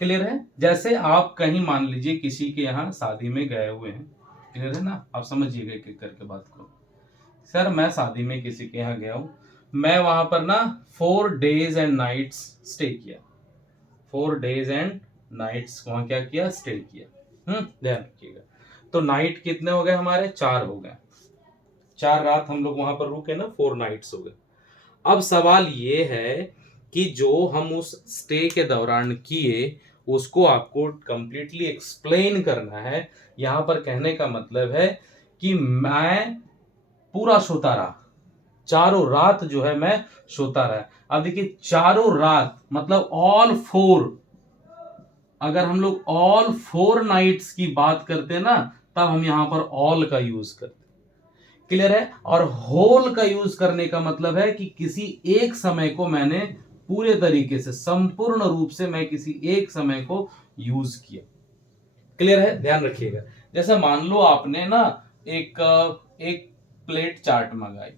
क्लियर है? जैसे आप कहीं मान लीजिए किसी के यहाँ शादी में गए हुए हैं, क्लियर है ना, आप समझिएगा एक एक करके बात को। सर मैं शादी में किसी के यहाँ गया हूं, मैं वहां पर ना 4 डेज एंड नाइट्स स्टे किया, 4 डेज एंड नाइट्स वहां क्या किया, स्टे किया। ध्यान रखिएगा। तो नाइट कितने हो गए हमारे, 4 हो गए, 4 रात हम लोग वहां पर रुके ना, 4 नाइट्स हो गए। अब सवाल ये है कि जो हम उस स्टे के दौरान किए उसको आपको कंप्लीटली एक्सप्लेन करना है। यहां पर कहने का मतलब है कि मैं पूरा सोता रहा, चारों रात जो है मैं सोता रहा। अब देखिए चारों रात मतलब ऑल 4, अगर हम लोग ऑल 4 नाइट्स की बात करते हैं ना, तब हम यहां पर ऑल का यूज करते हैं। क्लियर है? और होल का यूज करने का मतलब है कि किसी एक समय को मैंने पूरे तरीके से, संपूर्ण रूप से मैं किसी एक समय को यूज किया। क्लियर है? ध्यान रखिएगा। जैसे मान लो आपने ना एक एक प्लेट चाट मंगाई,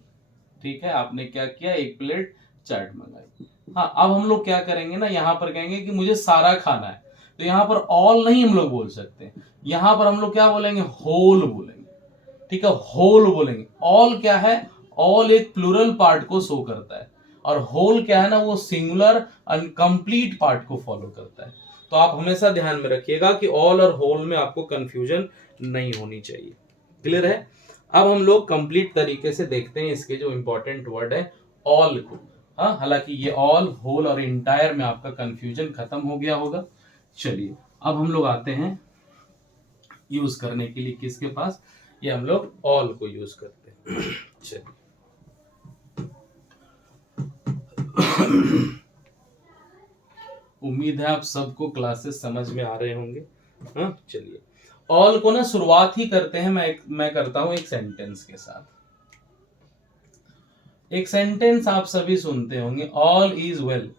ठीक है, आपने क्या किया, एक प्लेट चाट मंगाई। हाँ, अब हम लोग क्या करेंगे ना, यहां पर कहेंगे कि मुझे सारा खाना है, तो यहां पर ऑल नहीं हम लोग बोल सकते, यहां पर हम लोग क्या बोलेंगे, होल बोलेंगे। ठीक है, होल बोलेंगे। ऑल क्या है, ऑल एक प्लूरल पार्ट को शो करता है, और होल क्या है ना, वो सिंगुलर अनकंप्लीट पार्ट को फॉलो करता है। तो आप हमेशा ध्यान में रखिएगा कि ऑल और होल में आपको कंफ्यूजन नहीं होनी चाहिए। क्लियर है? अब हम लोग कंप्लीट तरीके से देखते हैं इसके जो इंपॉर्टेंट वर्ड है ऑल को। हाँ, हालांकि ये ऑल, होल और इंटायर में आपका कंफ्यूजन खत्म हो गया होगा। चलिए अब हम लोग आते हैं यूज करने के लिए किसके पास, ये हम लोग ऑल को यूज करते हैं। चलिए उम्मीद है आप सबको क्लासेस समझ में आ रहे होंगे। हाँ चलिए, ऑल को ना शुरुआत ही करते हैं, मैं करता हूं एक सेंटेंस के साथ। एक सेंटेंस आप सभी सुनते होंगे, ऑल इज वेल।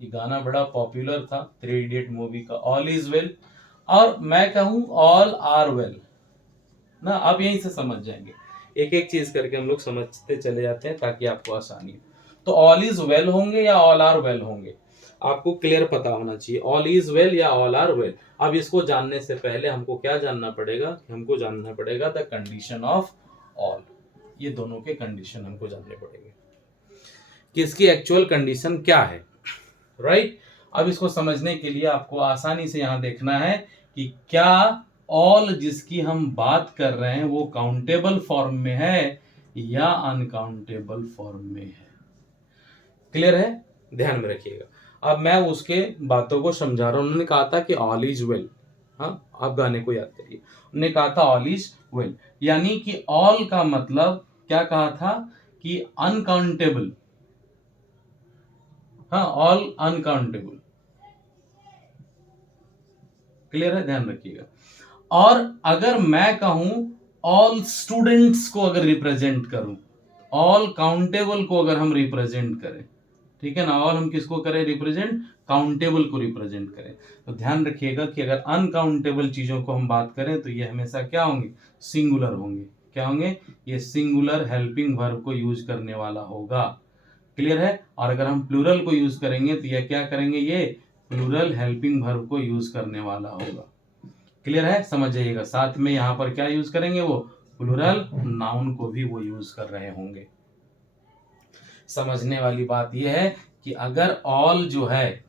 ये गाना बड़ा पॉपुलर था, 3 इडियट मूवी का, ऑल इज वेल। और मैं कहूं ऑल आर वेल ना, आप यहीं से समझ जाएंगे, एक एक चीज करके हम लोग समझते चले जाते हैं ताकि आपको आसानी हो। तो ऑल इज वेल होंगे या ऑल आर वेल होंगे, आपको क्लियर पता होना चाहिए, ऑल इज वेल या ऑल आर वेल। अब इसको जानने से पहले हमको क्या जानना पड़ेगा, हमको जानना पड़ेगा द कंडीशन ऑफ ऑल। ये दोनों के कंडीशन हमको जानने पड़ेंगे, किसकी एक्चुअल कंडीशन क्या है, राइट। अब इसको समझने के लिए आपको आसानी से यहां देखना है कि क्या ऑल जिसकी हम बात कर रहे हैं वो काउंटेबल फॉर्म में है या अनकाउंटेबल फॉर्म में है। क्लियर है, ध्यान में रखिएगा। अब मैं उसके बातों को समझा रहा हूं। उन्होंने कहा था कि ऑल इज वेल, हाँ आप गाने को याद करिए, उन्होंने कहा था ऑल इज वेल, यानी कि ऑल का मतलब क्या कहा था कि अनकाउंटेबल, हाँ ऑल अनकाउंटेबल। क्लियर है, ध्यान रखिएगा। और अगर मैं कहूं ऑल स्टूडेंट्स को अगर रिप्रेजेंट करूं, ऑल काउंटेबल को अगर हम रिप्रेजेंट करें, ठीक है ना, ऑल हम किसको करें रिप्रेजेंट, काउंटेबल को रिप्रेजेंट करें। तो ध्यान रखिएगा कि अगर अनकाउंटेबल चीजों को हम बात करें तो ये हमेशा क्या होंगे, सिंगुलर होंगे। क्या होंगे, ये सिंगुलर हेल्पिंग वर्ब को यूज करने वाला होगा। क्लियर है। और अगर हम प्लूरल को यूज करेंगे तो ये क्या करेंगे, ये प्लूरल हेल्पिंग वर्ब को यूज करने वाला होगा। क्लियर है, समझ जाइएगा। साथ में यहां पर क्या यूज करेंगे, वो प्लूरल नाउन को भी वो यूज कर रहे होंगे। समझने वाली बात यह है कि अगर ऑल जो है,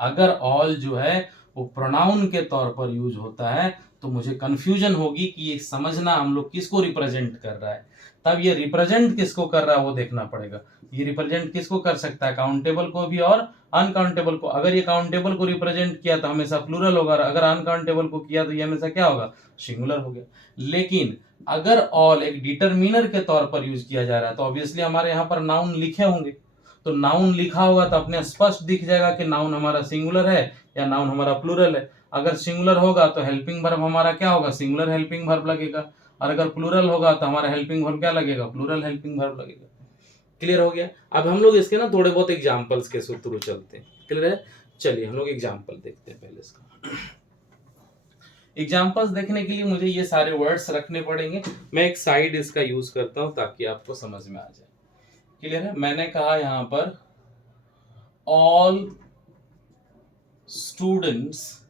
अगर ऑल जो है वो प्रोनाउन के तौर पर यूज होता है तो मुझे कंफ्यूजन होगी कि ये समझना हम लोग किसको रिप्रेजेंट कर रहा है। तब ये रिप्रेजेंट किसको कर रहा है वो देखना पड़ेगा। ये रिप्रेजेंट किसको कर सकता है, काउंटेबल को भी और अनकाउंटेबल को। अगर ये काउंटेबल को रिप्रेजेंट किया तो हमेशा प्लूरल होगा, और अगर अनकाउंटेबल को किया तो ये हमेशा क्या होगा, सिंगुलर हो गया। लेकिन अगर ऑल एक डिटरमिनर के तौर पर यूज किया जा रहा है तो ऑब्वियसली हमारे यहाँ पर नाउन लिखे होंगे, तो नाउन लिखा होगा तो अपने स्पष्ट दिख जाएगा कि नाउन हमारा सिंगुलर है या नाउन हमारा प्लूरल है। अगर सिंगुलर होगा तो हेल्पिंग वर्ब हमारा क्या होगा, सिंगुलर हेल्पिंग वर्ब लगेगा, और अगर प्लूरल होगा तो हमारा हेल्पिंग वर्ब क्या लगेगा, प्लूरल हेल्पिंग वर्ब लगेगा। क्लियर हो गया। अब हम लोग इसके ना थोड़े बहुत एग्जांपल्स के थ्रू चलते हैं। क्लियर है, चलिए हम लोग एग्जांपल देखते हैं। पहले इसका एग्जांपल्स देखने के लिए मुझे ये सारे वर्ड्स रखने पड़ेंगे। मैं एक साइड इसका यूज करता हूं ताकि आपको समझ में आ जाए। क्लियर है, मैंने कहा यहां पर all students,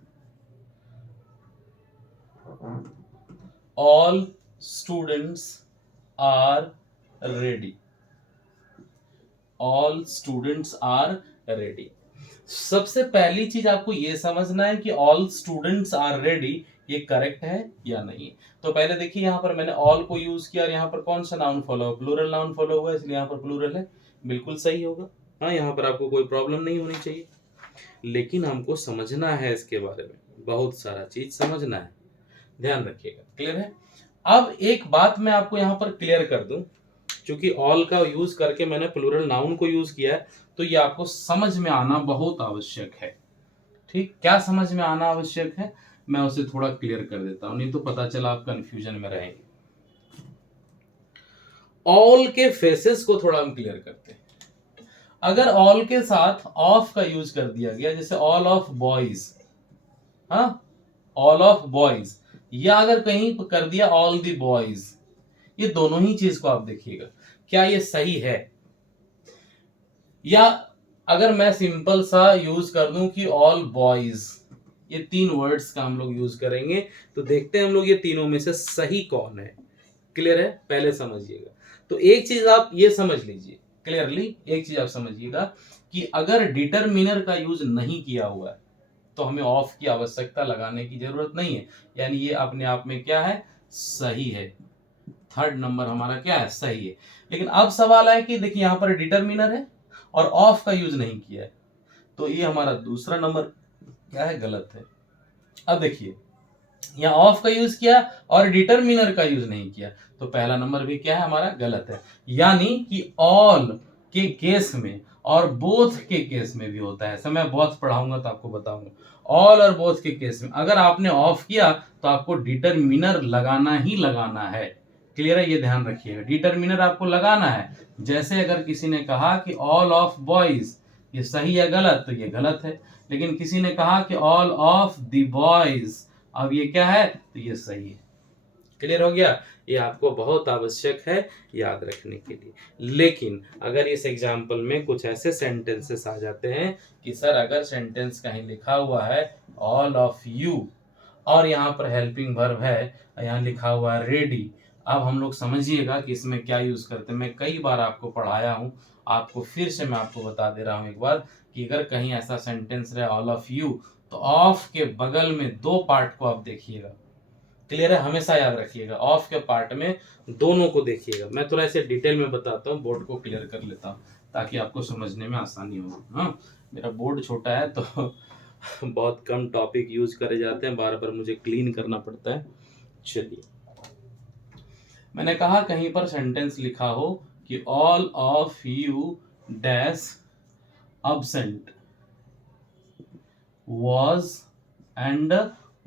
all students are ready, all students are ready. सबसे पहली चीज आपको यह समझना है कि ऑल स्टूडेंट्स आर रेडी ये करेक्ट है या नहीं। तो पहले देखिए यहां पर मैंने ऑल को यूज किया और यहां पर कौन सा नाउन फॉलो हुआ, प्लूरल नाउन फॉलो हुआ, इसलिए यहां पर प्लूरल है, बिल्कुल सही होगा। हाँ यहां पर आपको कोई प्रॉब्लम नहीं होनी चाहिए। लेकिन हमको समझना है इसके बारे में, बहुत सारा चीज समझना है, ध्यान रखिएगा। क्लियर है। अब एक बात मैं आपको यहां पर क्लियर कर दूं, क्योंकि ऑल का यूज करके मैंने प्लूरल नाउन को यूज किया है तो ये आपको समझ में आना बहुत आवश्यक है। ठीक, क्या समझ में आना आवश्यक है, मैं उसे थोड़ा क्लियर कर देता हूं, नहीं तो पता चला आप कंफ्यूजन में रहेंगे। ऑल के फेसेस को थोड़ा हम क्लियर करते हैं। अगर ऑल के साथ ऑफ का यूज कर दिया गया, जैसे ऑल ऑफ बॉयज, हाँ ऑल ऑफ बॉयज, या अगर कहीं कर दिया ऑल द बॉयज, ये दोनों ही चीज को आप देखिएगा, क्या ये सही है। या अगर मैं सिंपल सा यूज कर दूं कि ऑल बॉयज, ये 3 वर्ड्स का हम लोग यूज करेंगे, तो देखते हैं हम लोग ये तीनों में से सही कौन है। क्लियर है, पहले समझिएगा। तो एक चीज आप ये समझ लीजिए क्लियरली, एक चीज आप समझिएगा कि अगर डिटरमिनर का यूज नहीं किया हुआ है तो हमें ऑफ की आवश्यकता लगाने की जरूरत नहीं है, यानी ये अपने आप में क्या है, सही है। थर्ड नंबर हमारा क्या है, सही है। लेकिन अब सवाल है कि देखिए यहां पर डिटरमिनर है और ऑफ का यूज नहीं किया है, तो ये हमारा दूसरा नंबर क्या है, गलत है। अब देखिए यहाँ ऑफ का यूज किया और डिटरमिनर का यूज नहीं किया, तो पहला नंबर भी क्या है हमारा गलत है। यानी कि ऑल के केस में और बोथ के केस में भी होता है, ऐसा मैं बहुत पढ़ाऊंगा तो आपको बताऊंगा। ऑल और बोथ के केस में अगर आपने ऑफ किया तो आपको डिटरमिनर लगाना ही लगाना है। क्लियर है, ये ध्यान रखिएगा, डिटरमिनर आपको लगाना है। जैसे अगर किसी ने कहा कि ऑल ऑफ बॉयज, ये सही है गलत, तो ये गलत है। लेकिन किसी ने कहा कि ऑल ऑफ द बॉयज, अब ये क्या है, तो ये सही है। क्लियर हो गया, ये आपको बहुत आवश्यक है याद रखने के लिए। लेकिन अगर इस एग्जाम्पल में कुछ ऐसे सेंटेंसेस आ जाते हैं कि सर अगर सेंटेंस कहीं लिखा हुआ है ऑल ऑफ यू और यहाँ पर हेल्पिंग वर्ब है, यहाँ लिखा हुआ है रेडी, अब हम लोग समझिएगा कि इसमें क्या यूज करते हैं। मैं कई बार आपको पढ़ाया हूँ, आपको फिर से मैं आपको बता दे रहा हूँ एक बार कि अगर कहीं ऐसा सेंटेंस रहे ऑल ऑफ यू, तो ऑफ के बगल में दो पार्ट को आप देखिएगा। क्लियर है, हमेशा याद रखिएगा ऑफ के पार्ट में दोनों को देखिएगा। मैं थोड़ा ऐसे डिटेल में बताता हूँ, बोर्ड को क्लियर कर लेता हूँ ताकि आपको समझने में आसानी हो। हाँ, मेरा बोर्ड छोटा है तो बहुत कम टॉपिक यूज करे जाते हैं, बार बार मुझे क्लीन करना पड़ता है। चलिए, मैंने कहा कहीं पर सेंटेंस लिखा हो कि all of you dash absent was and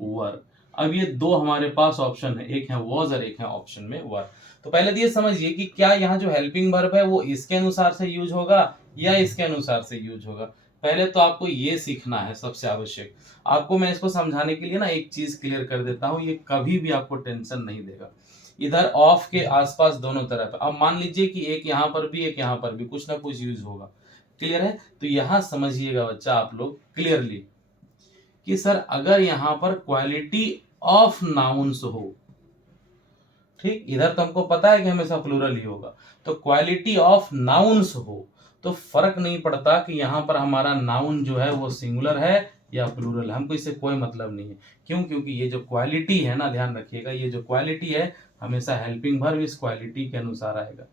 were. अब ये दो हमारे पास ऑप्शन है, एक है was और एक है ऑप्शन में वर। तो पहले तो ये समझिए कि क्या यहाँ जो हेल्पिंग वर्ब है वो इसके अनुसार से यूज होगा या इसके अनुसार से यूज होगा। पहले तो आपको ये सीखना है, सबसे आवश्यक। आपको मैं इसको समझाने के लिए ना एक चीज क्लियर कर देता हूँ, ये कभी भी आपको टेंशन नहीं देगा। इधर ऑफ के आसपास दोनों तरफ, अब मान लीजिए कि एक यहाँ पर भी एक यहाँ पर भी कुछ ना कुछ यूज होगा। क्लियर है, तो यहां समझिएगा बच्चा आप लोग क्लियरली कि सर अगर यहां पर क्वालिटी ऑफ नाउन्स हो, ठीक, इधर तो हमको पता है कि हमेशा प्लूरल ही होगा, तो क्वालिटी ऑफ नाउन्स हो तो फर्क नहीं पड़ता कि यहां पर हमारा नाउन जो है वो सिंगुलर है या प्लूरल है, हमको इससे कोई मतलब नहीं है। क्यों? क्योंकि ये जो क्वालिटी है ना, ध्यान रखिएगा, ये जो क्वालिटी है हमेशा हेल्पिंग वर्ब इस क्वालिटी के अनुसार आएगा।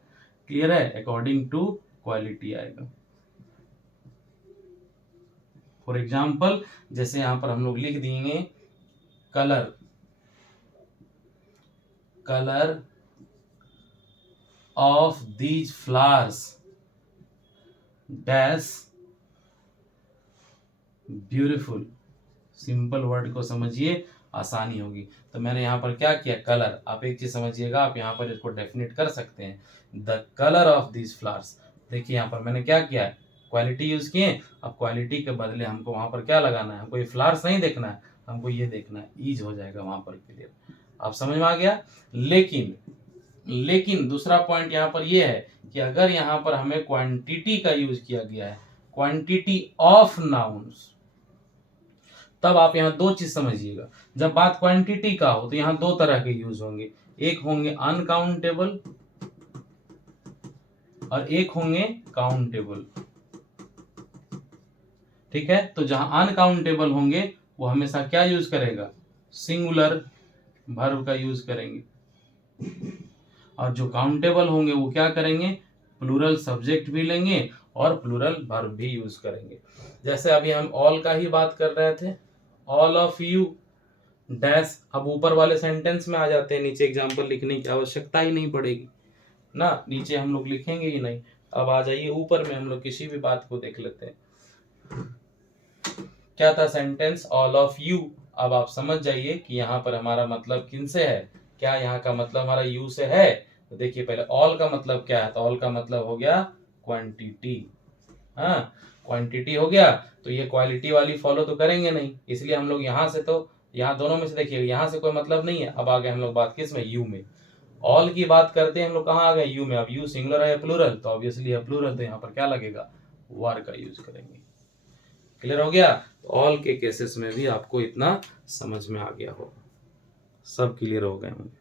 क्लियर है, अकॉर्डिंग टू क्वालिटी आएगा। फॉर एग्जाम्पल जैसे यहां पर हम लोग लिख देंगे colour, colour of these flowers dash beautiful. Simple word को समझिए, आसानी होगी। तो मैंने यहाँ पर क्या किया, कलर। आप एक चीज समझिएगा, आप यहाँ पर इसको डेफिनेट कर सकते हैं, the colour of these flowers. देखिए यहाँ पर मैंने क्या किया है, क्वालिटी यूज किए। अब क्वालिटी के बदले हमको वहां पर क्या लगाना है, हमको ये फ्लावर्स नहीं देखना है, हमको ये देखना है, ईज हो जाएगा वहां पर क्लियर। आप समझ में आ गया। लेकिन लेकिन दूसरा पॉइंट यहाँ पर ये है कि अगर यहाँ पर हमें क्वांटिटी का यूज किया गया है, क्वांटिटी ऑफ नाउन्स, तब आप यहाँ दो चीज समझिएगा। जब बात क्वांटिटी का हो तो यहाँ दो तरह के यूज होंगे, एक होंगे अनकाउंटेबल और एक होंगे काउंटेबल। ठीक है, तो जहां अनकाउंटेबल होंगे वो हमेशा क्या यूज करेगा, सिंगुलर वर्ब का यूज करेंगे, और जो काउंटेबल होंगे वो क्या करेंगे, प्लूरल सब्जेक्ट भी लेंगे और प्लूरल वर्ब भी यूज करेंगे। जैसे अभी हम ऑल का ही बात कर रहे थे, ऑल ऑफ यू डैश, अब ऊपर वाले सेंटेंस में आ जाते हैं, नीचे एग्जाम्पल लिखने की आवश्यकता ही नहीं पड़ेगी ना, नीचे हम लोग लिखेंगे ही नहीं। अब आ जाइए ऊपर में, हम लोग किसी भी बात को देख लेते हैं। क्या था सेंटेंस, ऑल ऑफ यू। अब आप समझ जाइए कि यहाँ पर हमारा मतलब किन से है, क्या यहाँ का मतलब हमारा यू से है। तो देखिए पहले ऑल का मतलब क्या है, तो ऑल का मतलब हो गया क्वांटिटी। हाँ, क्वांटिटी हो गया, तो ये क्वालिटी वाली फॉलो तो करेंगे नहीं, इसलिए हम लोग यहाँ से, तो यहाँ दोनों में से देखिए यहाँ से कोई मतलब नहीं है। अब आ गए हम लोग बात किस में, यू में। ऑल की बात करते हैं हम लोग, कहाँ आ गए, यू में। अब यू सिंगुलर है या प्लूरल, तो ऑब्वियसली है प्लूरल, तो यहाँ पर क्या लगेगा, वर का यूज करेंगे। क्लियर हो गया, ऑल के केसेस में भी आपको इतना समझ में आ गया होगा, सब क्लियर हो गए होंगे।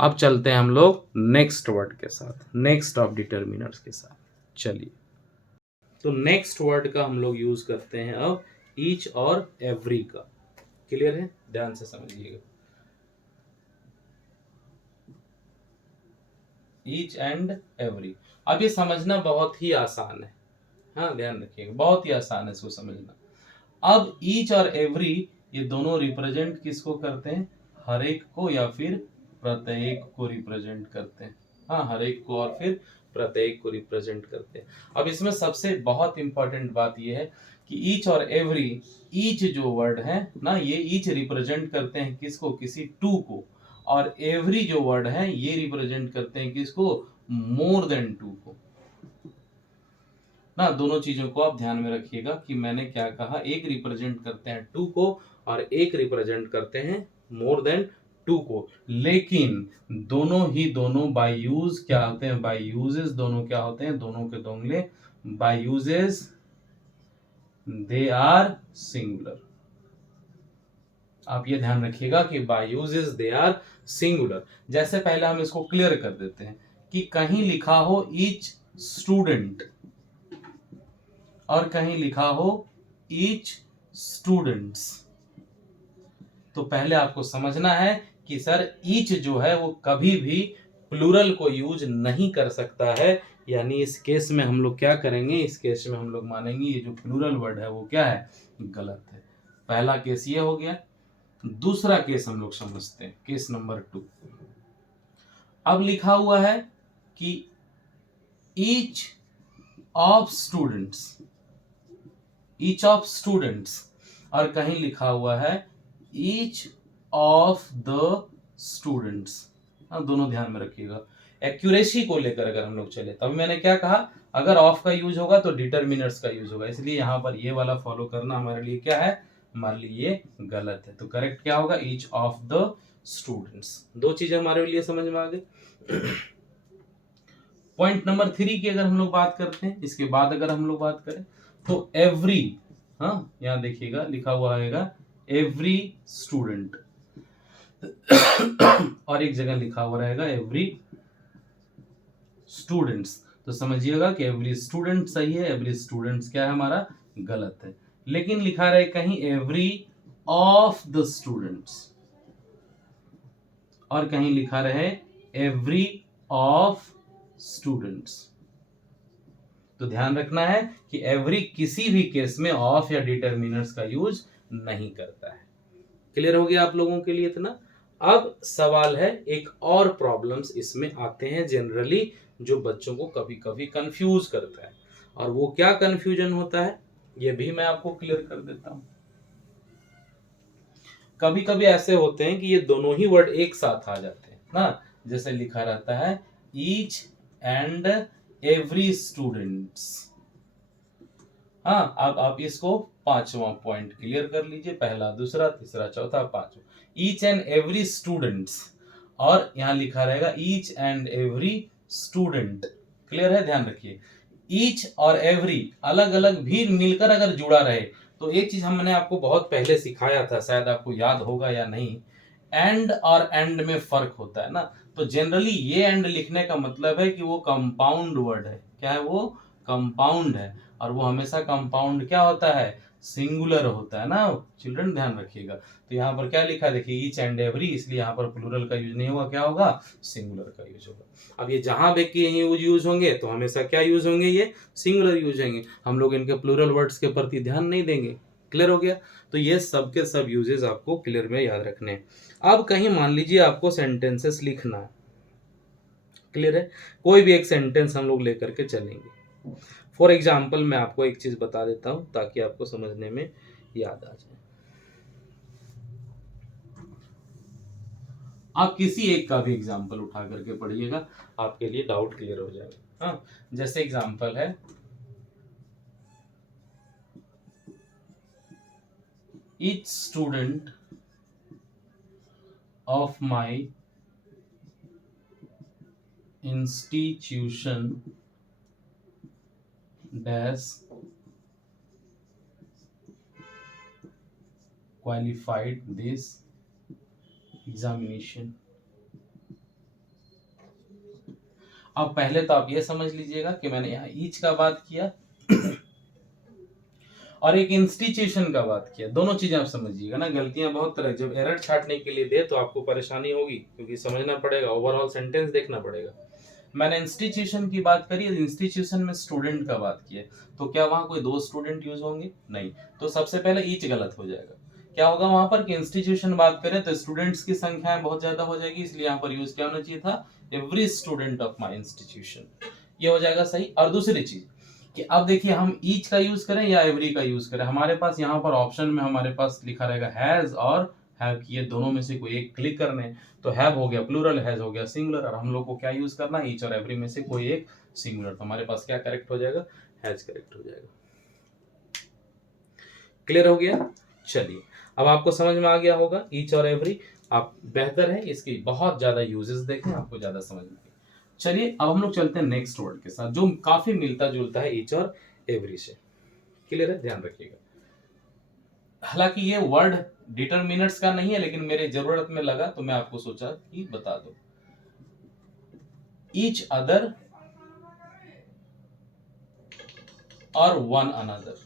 अब चलते हैं हम लोग नेक्स्ट वर्ड के साथ, नेक्स्ट ऑफ डिटर्मिनर्स के साथ। चलिए, तो नेक्स्ट वर्ड का हम लोग यूज करते हैं अब ईच और एवरी का। क्लियर है, ध्यान से समझिएगा, ईच एंड एवरी। अब ये समझना बहुत ही आसान है, हाँ ध्यान रखिएगा, बहुत ही आसान है इसको समझना। अब ईच और एवरी ये दोनों रिप्रेजेंट किसको करते हैं? हर एक को या फिर प्रत्येक को रिप्रेजेंट करते हैं। हाँ, हर एक को और फिर प्रत्येक को रिप्रेजेंट करते हैं। अब इसमें सबसे बहुत इंपॉर्टेंट बात यह है कि ईच और एवरी, ईच जो वर्ड है ना, ये ईच रिप्रेजेंट करते हैं किसको? किसी टू को। और एवरी जो वर्ड है ये रिप्रेजेंट करते हैं किसको? मोर देन टू को ना। दोनों चीजों को आप ध्यान में रखिएगा कि मैंने क्या कहा। एक रिप्रेजेंट करते हैं टू को और एक रिप्रेजेंट करते हैं मोर देन टू को। लेकिन दोनों बाय यूज क्या होते हैं? बाय यूजेस दोनों क्या होते हैं? दोनों के दोंगले by uses they are singular. आप ये ध्यान रखिएगा कि by uses they are singular. जैसे पहले हम इसको क्लियर कर देते हैं कि कहीं लिखा हो ईच स्टूडेंट और कहीं लिखा हो ईच स्टूडेंट्स, तो पहले आपको समझना है कि सर ईच जो है वो कभी भी प्लूरल को यूज नहीं कर सकता है। यानी इस केस में हम लोग क्या करेंगे? इस केस में हम लोग मानेंगे ये जो प्लूरल वर्ड है वो क्या है? गलत है। पहला केस ये हो गया। दूसरा केस हम लोग समझते हैं, केस नंबर 2। अब लिखा हुआ है कि each of students, each of students, और कहीं लिखा हुआ है ईच ऑफ द स्टूडेंट्स। दोनों ध्यान में रखिएगा। एक्यूरेसी को लेकर अगर हम लोग चले, तभी मैंने क्या कहा, अगर ऑफ का यूज होगा तो डिटर्मिनर्स का यूज होगा, इसलिए यहां पर ये वाला फॉलो करना हमारे लिए क्या है? हमारे लिए ये गलत है। तो करेक्ट क्या होगा? Each of the students. दो चीजें हमारे लिए समझ में आ गई। पॉइंट नंबर 3 की अगर हम लोग बात करते हैं, इसके बाद अगर हम लोग बात करें तो एवरी, हाँ यहां देखिएगा लिखा हुआ है एवरी स्टूडेंट और एक जगह लिखा हुआ रहेगा एवरी स्टूडेंट्स। तो समझिएगा कि एवरी स्टूडेंट सही है, एवरी स्टूडेंट्स क्या है हमारा? गलत है। लेकिन लिखा रहे कहीं एवरी ऑफ द स्टूडेंट्स और कहीं लिखा रहे एवरी ऑफ स्टूडेंट्स। तो ध्यान रखना है कि एवरी किसी भी केस में ऑफ या डिटर्मिनर्स का यूज नहीं करता है। क्लियर हो गया आप लोगों के लिए इतना? अब सवाल है, एक और प्रॉब्लम्स इसमें आते हैं जनरली जो बच्चों को कभी कभी कंफ्यूज करता है, और वो क्या कंफ्यूजन होता है ये भी मैं आपको क्लियर कर देता हूं। कभी कभी ऐसे होते हैं कि ये दोनों ही वर्ड एक साथ आ जाते हैं ना, जैसे लिखा रहता है ईच एंड एवरी स्टूडेंट्स। हाँ, अब आप इसको 5वां पॉइंट क्लियर कर लीजिए। पहला, दूसरा, तीसरा, चौथा, 5वां। ईच एंड एवरी स्टूडेंट्स, और यहां लिखा रहेगा each and every student. Clear है? ध्यान रखिए, ईच और एवरी अलग अलग भी मिलकर अगर जुड़ा रहे तो एक चीज हमने आपको बहुत पहले सिखाया था, शायद आपको याद होगा या नहीं, एंड और एंड में फर्क होता है ना। तो जनरली ये एंड लिखने का मतलब है कि वो कंपाउंड वर्ड है। क्या है वो? कंपाउंड है, और वो हमेशा कंपाउंड क्या होता है? सिंगुलर होता है ना। चिल्ड्रन ध्यान रखिएगा। तो यहाँ पर क्या लिखा है देखिए, ईच एंड एवरी, इसलिए यहाँ पर प्लूरल का यूज नहीं होगा, क्या होगा? सिंगुलर का यूज होगा। अब ये जहां भी के यूज होंगे तो हमेशा क्या यूज होंगे? ये सिंगुलर यूज होंगे। हम लोग इनके प्लूरल वर्ड्स के प्रति ध्यान नहीं देंगे। क्लियर हो गया? तो ये सब के सब यूजेस आपको क्लियर में याद रखने हैं। अब कहीं मान लीजिए आपको सेंटेंसेस लिखना है, क्लियर है? कोई भी एक सेंटेंस हम लोग लेकर के चलेंगे। फॉर एग्जाम्पल मैं आपको एक चीज बता देता हूं ताकि आपको समझने में याद आ जाए। आप किसी एक का भी एग्जाम्पल उठा करके पढ़िएगा, आपके लिए डाउट क्लियर हो जाएगा। हाँ, जैसे एग्जाम्पल है each student of my institution dash qualified this examination। अब पहले तो आप ये समझ लीजिएगा कि मैंने यहाँ ईच का बात किया और एक इंस्टीट्यूशन का बात किया। दोनों चीजें आप समझिएगा ना। गलतियां बहुत तरह, जब एरर छाटने के लिए दे तो आपको परेशानी होगी, क्योंकि समझना पड़ेगा, ओवरऑल सेंटेंस देखना पड़ेगा। मैंने इंस्टीट्यूशन की बात करी, इंस्टीट्यूशन में स्टूडेंट का बात किया, तो क्या वहां कोई दो स्टूडेंट यूज होंगे? नहीं। तो सबसे पहले ईच गलत हो जाएगा, क्या होगा वहां पर कि इंस्टीट्यूशन बात करें तो स्टूडेंट्स की संख्या बहुत ज्यादा हो जाएगी, इसलिए यहाँ पर यूज क्या होना चाहिए था, every student of my institution, ये हो जाएगा सही। और दूसरी चीज कि अब देखिए हम ईच का यूज करें या एवरी का यूज करें, हमारे पास यहाँ पर ऑप्शन में हमारे पास लिखा रहेगा हैज और हैव, ये दोनों में से कोई एक क्लिक करने हैं। तो हैव हो गया प्लूरल, हैज हो गया सिंगुलर, और हम लोग को क्या यूज करना है, ईच और एवरी में से कोई एक सिंगुलर। तो हमारे पास क्या करेक्ट हो जाएगा, हैज करेक्ट हो जाएगा। क्लियर हो गया। चलिए अब आपको समझ में आ गया होगा ईच और एवरी, आप बेहतर है इसकी बहुत ज्यादा यूजेस देखें, आपको ज्यादा समझ में आएगी। चलिए अब हम लोग चलते हैं नेक्स्ट वर्ड के साथ जो काफी मिलता जुलता है ईच और एवरी से। क्लियर है, ध्यान रखिएगा। हालांकि ये वर्ड डिटरमिनर्स का नहीं है, लेकिन मेरे जरूरत में लगा तो मैं आपको सोचा कि बता दो। ईच अदर और वन अनदर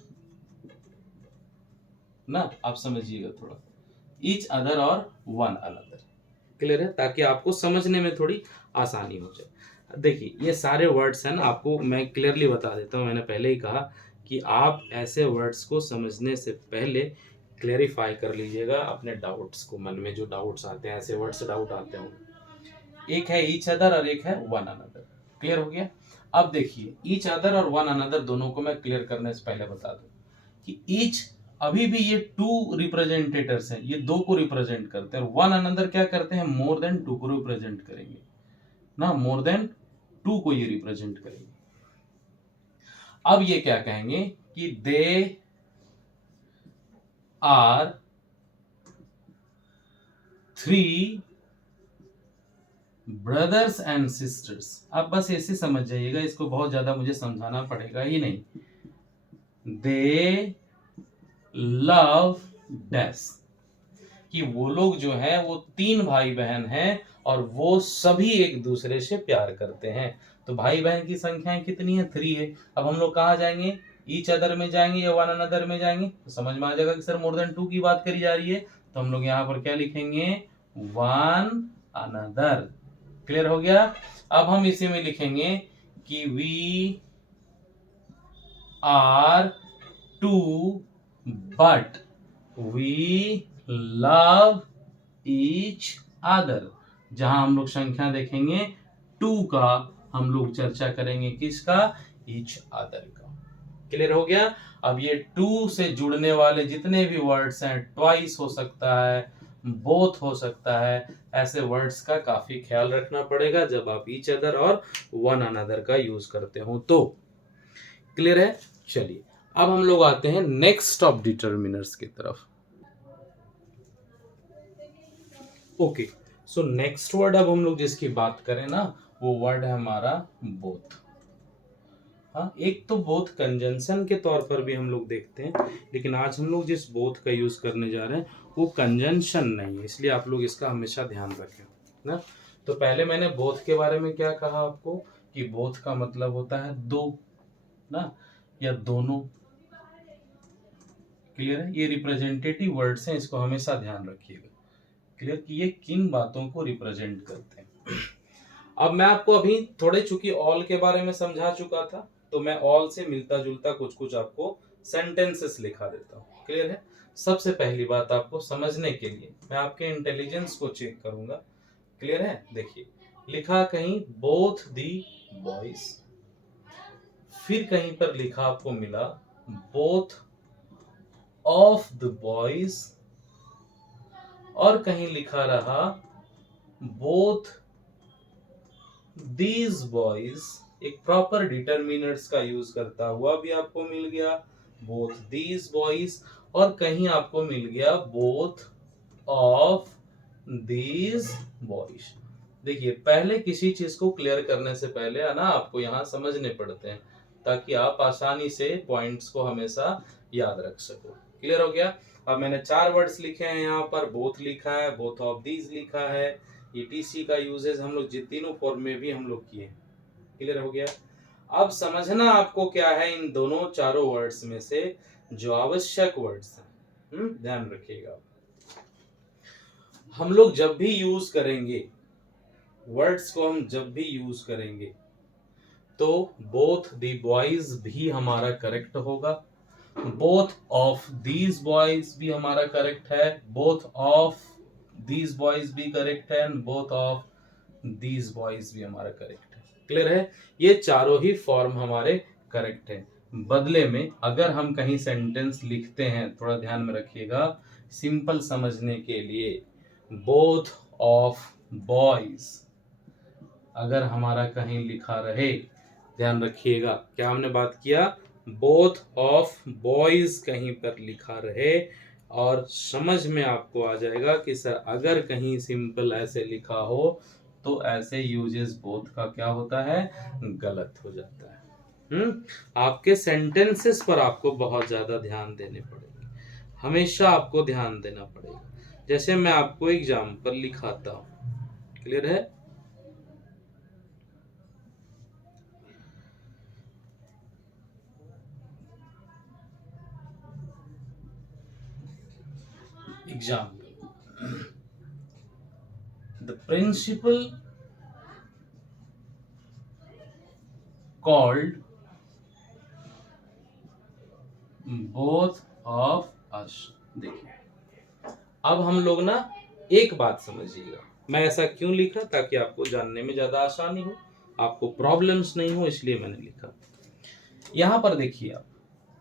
ना, आप समझिएगा थोड़ा, ईच अदर और वन अनदर। क्लियर है, ताकि आपको समझने में थोड़ी आसानी हो जाए। देखिए ये सारे वर्ड्स हैं ना, आपको मैं क्लियरली बता देता हूँ, मैंने पहले ही कहा कि आप ऐसे वर्ड्स को समझने से पहले क्लेरिफाई कर लीजिएगा अपने डाउट्स को, मन में जो डाउट्स आते हैं, ऐसे वर्ड से डाउट आते हैं। एक है ईच अदर और एक है वन अनदर। क्लियर हो गया। अब देखिए ईच अदर और वन अनदर दोनों को मैं क्लियर करने से पहले बता दूं कि ईच अभी भी ये टू रिप्रेजेंटेटर्स हैं, ये दो को रिप्रेजेंट करते हैं, और वन अनदर क्या करते हैं, मोर देन टू को रिप्रेजेंट करेंगे ना, मोर देन टू को ये रिप्रेजेंट करेंगे। अब ये क्या कहेंगे कि they are three brothers and sisters. आप बस ऐसे समझ जाइएगा, इसको बहुत ज्यादा मुझे समझाना पड़ेगा ही नहीं। दे लव डैश, कि वो लोग जो है वो तीन भाई बहन हैं और वो सभी एक दूसरे से प्यार करते हैं। तो भाई बहन की संख्याएं कितनी है, 3 है। अब हम लोग कहाँ जाएंगे, ईच अदर में जाएंगे या वन अनदर में जाएंगे, तो समझ में आ जाएगा कि सर मोर देन 2 की बात करी जा रही है, तो हम लोग यहाँ पर क्या लिखेंगे, वन अनदर। क्लियर हो गया। अब हम इसी में लिखेंगे कि we are two but we love each other. जहां हम लोग संख्या देखेंगे 2 का, हम लोग चर्चा करेंगे किसका, ईच अदर का। क्लियर हो गया। अब ये 2 से जुड़ने वाले जितने भी वर्ड्स हैं, ट्वाइस हो सकता है, बोथ हो सकता है, ऐसे वर्ड्स का काफी ख्याल रखना पड़ेगा जब आप ईच अदर और वन अनदर का यूज करते हो तो। क्लियर है। चलिए अब हम लोग आते हैं नेक्स्ट ऑफ डिटरमिनर्स की तरफ। ओके, सो नेक्स्ट वर्ड अब हम लोग जिसकी बात करें ना, वो वर्ड है हमारा बोथ। हाँ, एक तो बोथ कंजंक्शन के तौर पर भी हम लोग देखते हैं, लेकिन आज हम लोग जिस बोथ का यूज करने जा रहे हैं वो कंजंक्शन नहीं है, इसलिए आप लोग इसका हमेशा ध्यान रखें ना। तो पहले मैंने बोथ के बारे में क्या कहा आपको कि बोथ का मतलब होता है दो ना, या दोनों। क्लियर है, ये रिप्रेजेंटेटिव वर्ड्स हैं, इसको हमेशा ध्यान रखिएगा। क्लियर कि ये किन बातों को रिप्रेजेंट करते हैं। अब मैं आपको अभी थोड़े चूंकि ऑल के बारे में समझा चुका था, तो मैं ऑल से मिलता जुलता कुछ कुछ आपको सेंटेंसेस लिखा देता हूँ। क्लियर है। सबसे पहली बात आपको समझने के लिए मैं आपके इंटेलिजेंस को चेक करूंगा। क्लियर है। देखिए लिखा कहीं बोथ दी बॉयज, फिर कहीं पर लिखा आपको मिला बोथ ऑफ द बॉयज, और कहीं लिखा रहा बोथ दीज बॉयज। एक प्रॉपर डिटरमिनर्स का यूज करता हुआ भी आपको मिल गया बोथ दीज बॉयज, और कहीं आपको मिल गया बोथ ऑफ दीज बॉयज। देखिए पहले किसी चीज को क्लियर करने से पहले है ना, आपको यहाँ समझने पड़ते हैं ताकि आप आसानी से पॉइंट्स को हमेशा याद रख सको। क्लियर हो गया। अब मैंने 4 वर्ड्स लिखे हैं यहाँ पर, बोथ लिखा है, बोथ ऑफ दीज लिखा है, ईटीसी का यूजेस हम लोग तीनों फॉर्म में भी हम लोग किए। क्लियर हो गया। अब समझना आपको क्या है इन दोनों चारों वर्ड्स में से जो आवश्यक वर्ड्स हैं, ध्यान रखिएगा। हम लोग जब भी यूज करेंगे वर्ड्स को, हम जब भी यूज करेंगे तो बोथ द बॉयज भी हमारा करेक्ट होगा, बोथ ऑफ दीज बॉयज भी हमारा करेक्ट है, बोथ ऑफ दीज बॉयज भी करेक्ट है, and both of these boys भी हमारा करेक्ट है। क्लियर है? ये चारों ही फॉर्म हमारे करेक्ट है। बदले में अगर हम कहीं सेंटेंस लिखते हैं, थोड़ा ध्यान में रखिएगा सिंपल समझने के लिए, बोथ ऑफ बॉयज अगर हमारा कहीं लिखा रहे, ध्यान रखिएगा क्या हमने बात किया, बोथ ऑफ बॉयज कहीं पर लिखा रहे और समझ में आपको आ जाएगा कि सर अगर कहीं सिंपल ऐसे लिखा हो तो ऐसे यूजेस बोथ का क्या होता है, गलत हो जाता है। आपके सेंटेंसेस पर आपको बहुत ज्यादा ध्यान देने पड़ेंगे, हमेशा आपको ध्यान देना पड़ेगा। जैसे मैं आपको एग्जाम्पल लिखाता हूं, क्लियर है? Example: the principal called both of us। देखिए अब हम लोग ना एक बात समझिएगा, मैं ऐसा क्यों लिखा ताकि आपको जानने में ज्यादा आसानी हो, आपको प्रॉब्लम्स नहीं हो, इसलिए मैंने लिखा। यहां पर देखिए आप,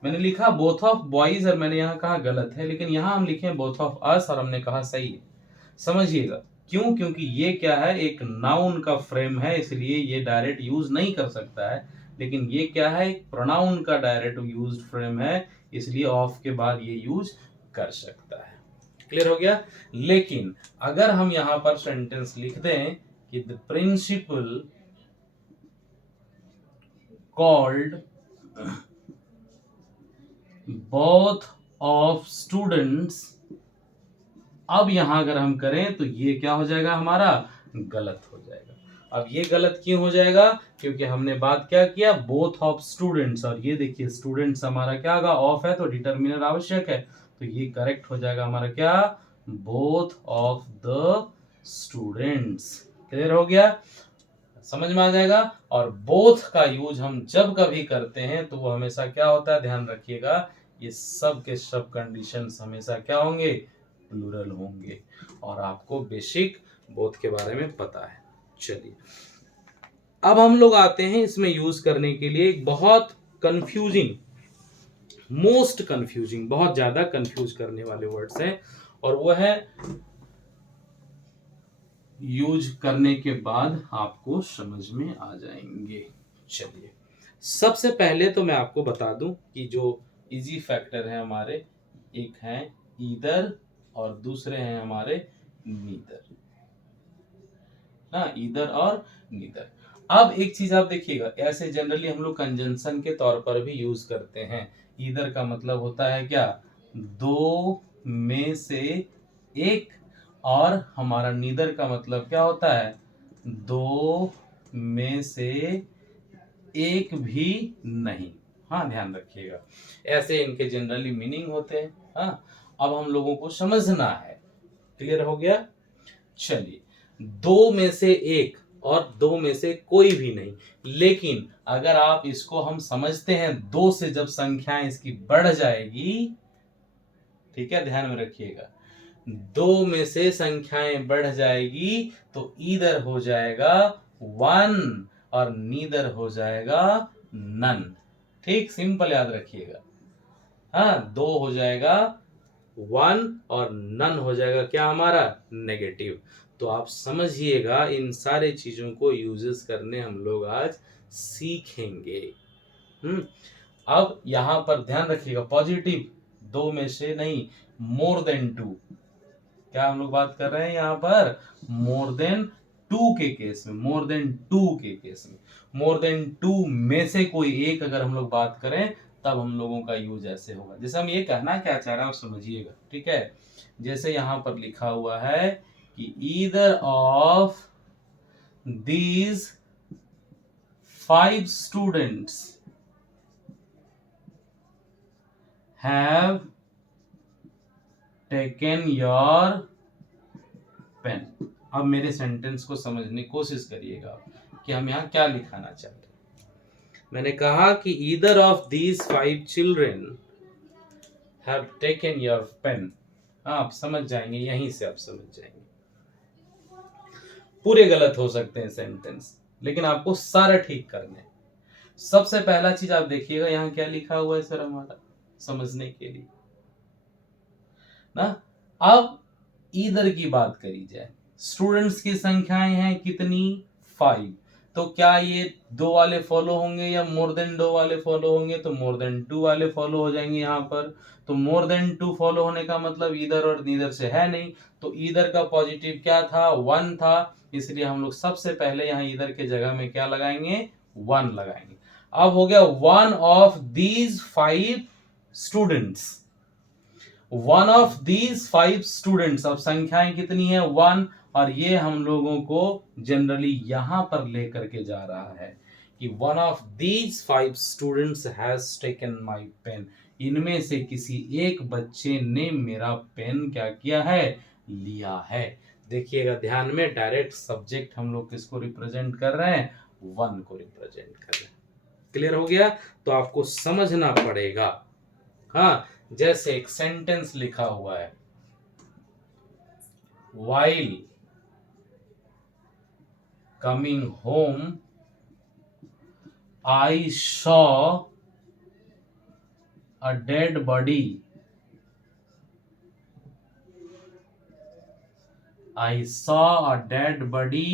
मैंने लिखा बोथ ऑफ बॉयज और मैंने यहाँ कहा गलत है, लेकिन यहाँ हम लिखे बोथ ऑफ अस और हमने कहा सही है। समझिएगा क्यों, क्योंकि ये क्या है, एक नाउन का फ्रेम है, इसलिए ये डायरेक्ट यूज नहीं कर सकता है, लेकिन ये क्या है, एक प्रोनाउन का डायरेक्ट यूज फ्रेम है, इसलिए ऑफ के बाद ये यूज कर सकता है। क्लियर हो गया? लेकिन अगर हम यहां पर सेंटेंस लिख दें कि the principal called both of students, अब यहां अगर हम करें तो ये क्या हो जाएगा, हमारा गलत हो जाएगा। अब ये गलत क्यों हो जाएगा, क्योंकि हमने बात क्या किया, बोथ ऑफ स्टूडेंट्स, और ये देखिए स्टूडेंट्स हमारा क्या होगा, ऑफ है तो डिटर्मिनर आवश्यक है, तो ये करेक्ट हो जाएगा हमारा क्या, both of the students. Clear हो गया? समझ में आ जाएगा। और बोथ का यूज हम जब कभी करते हैं तो वो हमेशा क्या होता है, ध्यान रखिएगा, ये सब के सब कंडीशंस हमेशा क्या होंगे, प्लूरल होंगे, और आपको बेसिक बोथ के बारे में पता है। चलिए अब हम लोग आते हैं इसमें यूज करने के लिए एक बहुत कंफ्यूजिंग, मोस्ट कंफ्यूजिंग, बहुत ज्यादा कंफ्यूज करने वाले वर्ड्स हैं, और वो है यूज करने के बाद आपको समझ में आ जाएंगे। चलिए सबसे पहले तो मैं आपको बता दूं कि जो इजी फैक्टर है हमारे, एक है ईदर और दूसरे हैं हमारे नीदर, ना, ईदर और नीदर। अब एक चीज आप देखिएगा, ऐसे जनरली हम लोग कंजंक्शन के तौर पर भी यूज करते हैं। ईदर का मतलब होता है क्या, दो में से एक, और हमारा नीदर का मतलब क्या होता है, दो में से एक भी नहीं। हाँ ध्यान रखिएगा, ऐसे इनके जनरली मीनिंग होते हैं। हाँ अब हम लोगों को समझना है। क्लियर हो गया? चलिए दो में से एक और दो में से कोई भी नहीं, लेकिन अगर आप इसको हम समझते हैं, दो से जब संख्याएं इसकी बढ़ जाएगी, ठीक है ध्यान में रखिएगा, दो में से संख्याएं बढ़ जाएगी तो ईदर हो जाएगा वन और नीदर हो जाएगा नन। ठीक, सिंपल याद रखिएगा। हाँ दो हो जाएगा वन और नन हो जाएगा क्या, हमारा नेगेटिव। तो आप समझिएगा इन सारे चीजों को यूजेस करने हम लोग आज सीखेंगे। अब यहां पर ध्यान रखिएगा, पॉजिटिव दो में से नहीं, मोर देन टू। क्या हम लोग बात कर रहे हैं यहाँ पर, मोर देन टू के केस में, मोर देन टू के केस में, मोर देन टू में से कोई एक अगर हम लोग बात करें तब हम लोगों का यूज ऐसे होगा। जैसे हम ये कहना क्या चाह रहे हैं समझिएगा, ठीक है। जैसे यहां पर लिखा हुआ है कि either of these 5 students have taken your pen. अब मेरे सेंटेंस को समझने की कोशिश करिएगा कि हम यहाँ क्या लिखाना चाहते हैं। मैंने कहा कि either of these 5 children have taken your pen. आप समझ जाएंगे, यहीं से आप समझ जाएंगे। पूरे गलत हो सकते हैं सेंटेंस, लेकिन आपको सारा ठीक करना है। सबसे पहला चीज आप देखिएगा यहाँ क्या लिखा हुआ है सर हमारा, समझने के लिए ना। अब इधर की बात करी जाए, स्टूडेंट्स की संख्याएं हैं कितनी, 5। तो क्या ये 2 वाले फॉलो होंगे या मोर देन 2 वाले फॉलो होंगे, तो मोर देन 2 वाले फॉलो हो जाएंगे यहाँ पर। तो मोर देन 2 फॉलो होने का मतलब इधर और नीदर से है नहीं, तो इधर का पॉजिटिव क्या था, 1 था, इसलिए हम लोग सबसे पहले यहाँ इधर के जगह में क्या लगाएंगे, 1 लगाएंगे। अब हो गया one of these 5 students, one of these 5 students. अब संख्याएं कितनी है, 1, और ये हम लोगों को जनरली यहां पर लेकर के जा रहा है कि one of these 5 students has taken my pen. इनमें से किसी एक बच्चे ने मेरा पेन क्या किया है, लिया है। देखिएगा ध्यान में, डायरेक्ट सब्जेक्ट हम लोग किसको रिप्रेजेंट कर रहे हैं, 1 को रिप्रेजेंट कर रहे हैं। क्लियर हो गया। तो आपको समझना पड़ेगा। हाँ, जैसे एक सेंटेंस लिखा हुआ है, while coming home I saw a dead body, I saw a dead body